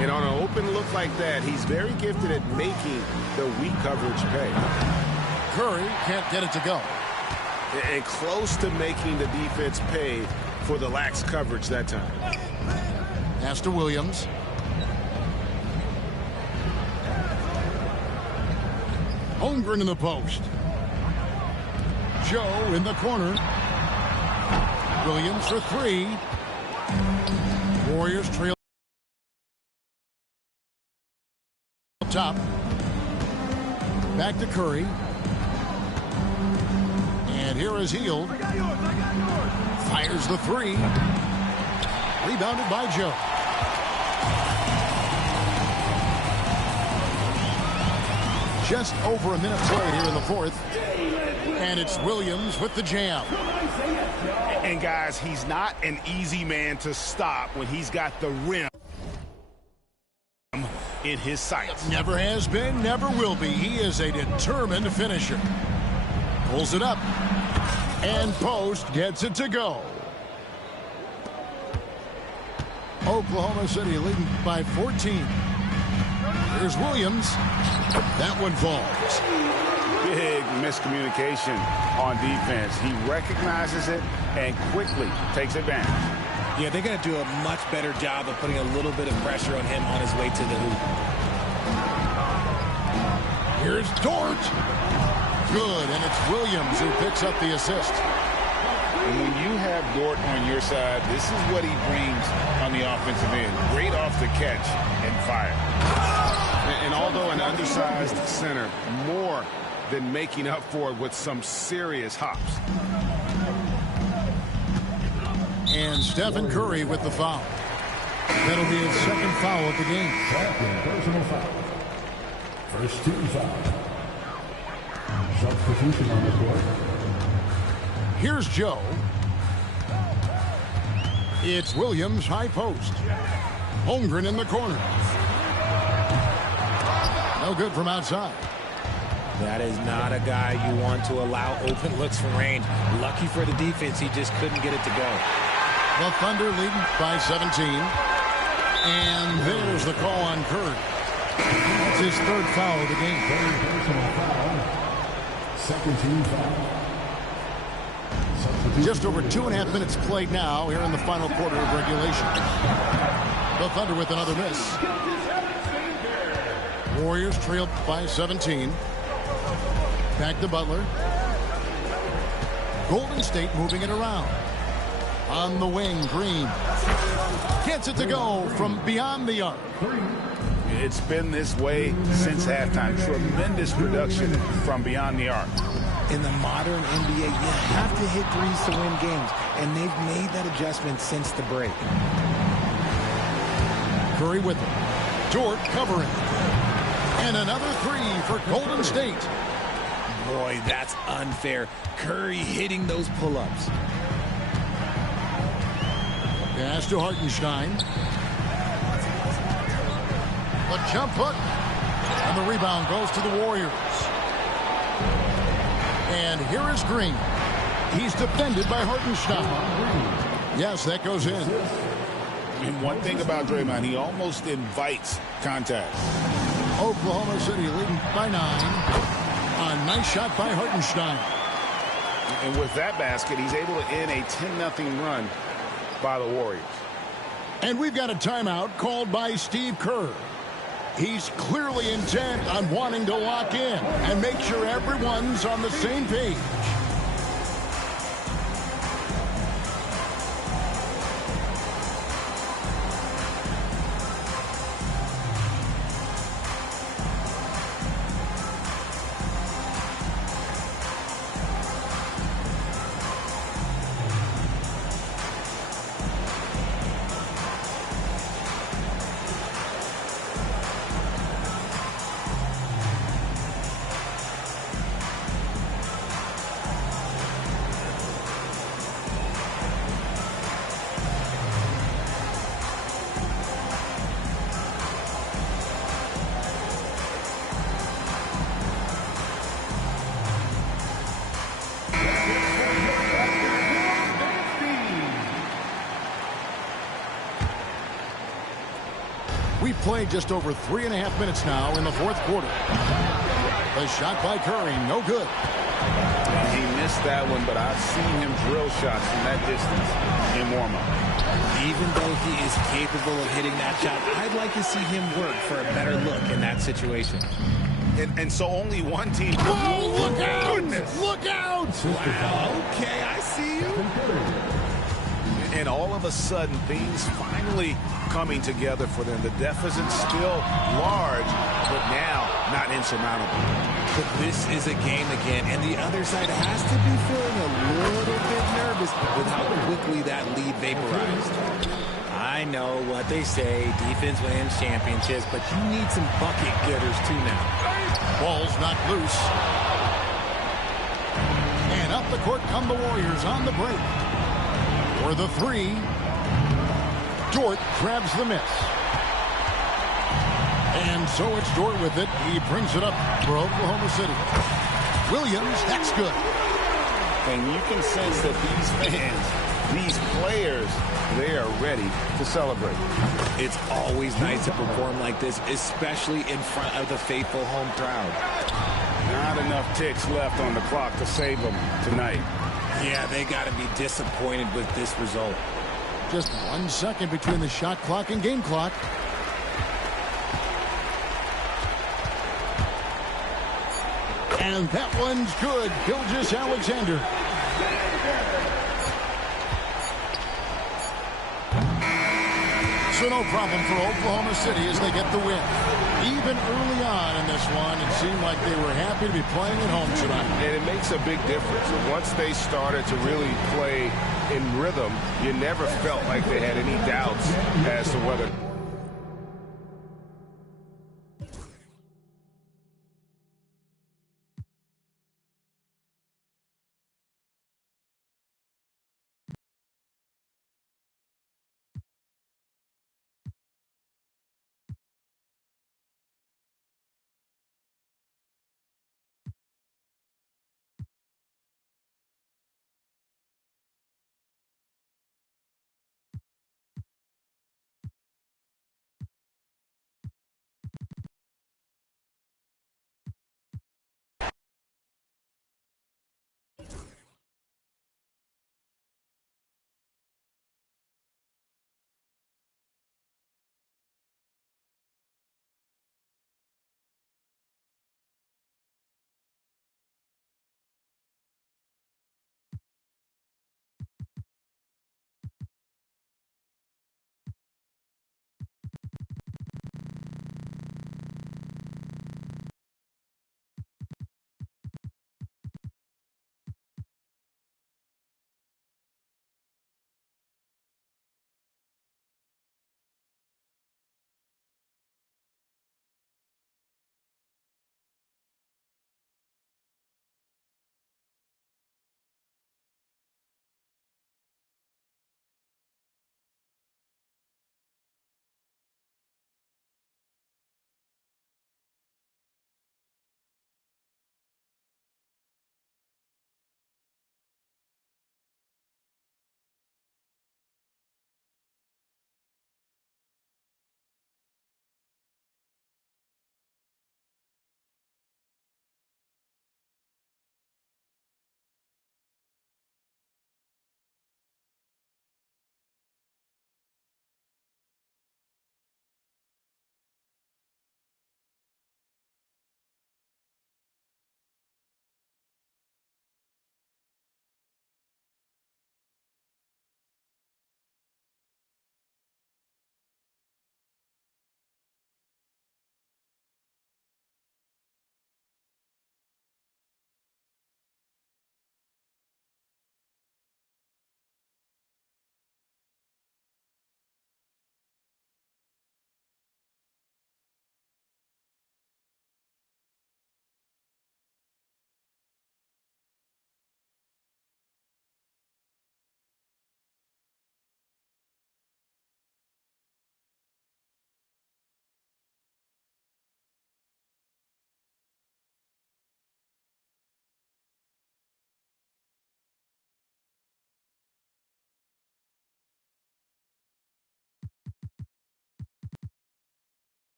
And on an open look like that, he's very gifted at making the weak coverage pay. Curry can't get it to go. And close to making the defense pay for the lax coverage that time. Pass to Williams. Holmgren in the post. Joe in the corner. Williams for three. Warriors trail top. Back to Curry. And here is Hield. Fires the three. Rebounded by Joe. Just over a minute play here in the fourth. And it's Williams with the jam. And guys, he's not an easy man to stop when he's got the rim in his sights. Never has been, never will be. He is a determined finisher. Pulls it up. And Post gets it to go. Oklahoma City leading by 14. Here's Williams. That one falls. Big miscommunication on defense. He recognizes it and quickly takes advantage. Yeah, they're going to do a much better job of putting a little bit of pressure on him on his way to the hoop. Here's Dort. Good, and it's Williams who picks up the assist. And when you have Dort on your side, this is what he brings on the offensive end. Great off the catch and fire. And although an undersized center, more than making up for it with some serious hops. And Stephen Curry with the foul. That'll be his second foul of the game. Second personal foul. First team foul. Substitution on the court. Here's Joe. It's Williams, high post. Holmgren in the corner. No good from outside. That is not a guy you want to allow open looks from range. Lucky for the defense, he just couldn't get it to go. The Thunder leading by 17. And there's the call on Curry. That's his third foul of the game. Second team foul. Just over 2.5 minutes played now here in the final quarter of regulation. The Thunder with another miss. Warriors trailed by 17. Back to Butler. Golden State moving it around. On the wing, Green. Gets it to go from beyond the arc. It's been this way since halftime. Tremendous production from beyond the arc. In the modern NBA, you have to hit threes to win games, and they've made that adjustment since the break. Curry with it. Dort covering. And another three for Golden State. Boy, that's unfair. Curry hitting those pull-ups. Pass to Hartenstein. The jump hook. And the rebound goes to the Warriors. And here is Green. He's defended by Hartenstein. Yes, that goes in. And one thing about Draymond, he almost invites contact. Oklahoma City leading by 9. A nice shot by Hartenstein. And with that basket, he's able to end a 10-0 run by the Warriors. And we've got a timeout called by Steve Kerr. He's clearly intent on wanting to lock in and make sure everyone's on the same page. We've played just over 3.5 minutes now in the fourth quarter. The shot by Curry, no good. He missed that one, but I've seen him drill shots from that distance in warm-up. Even though he is capable of hitting that shot, I'd like to see him work for a better look in that situation. And so only one team. Whoa, look out! Goodness. Look out! Wow, okay, I see you. And all of a sudden, things finally coming together for them. The deficit's still large, but now not insurmountable. But this is a game again, and the other side has to be feeling a little bit nervous with how quickly that lead vaporized. I know what they say, defense wins championships, but you need some bucket getters too now. Ball's not loose. And up the court come the Warriors on the break. For the three, Dort grabs the miss. And so it's Dort with it. He brings it up for Oklahoma City. Williams, that's good. And you can sense that these fans, these players, they are ready to celebrate. It's always nice to perform like this, especially in front of the faithful home crowd. Not enough ticks left on the clock to save them tonight. Yeah, they got to be disappointed with this result. Just 1 second between the shot clock and game clock. And that one's good. Gilgeous-Alexander. So no problem for Oklahoma City as they get the win. Even early on in this one, it seemed like they were happy to be playing at home tonight. And it makes a big difference. Once they started to really play in rhythm, you never felt like they had any doubts as to whether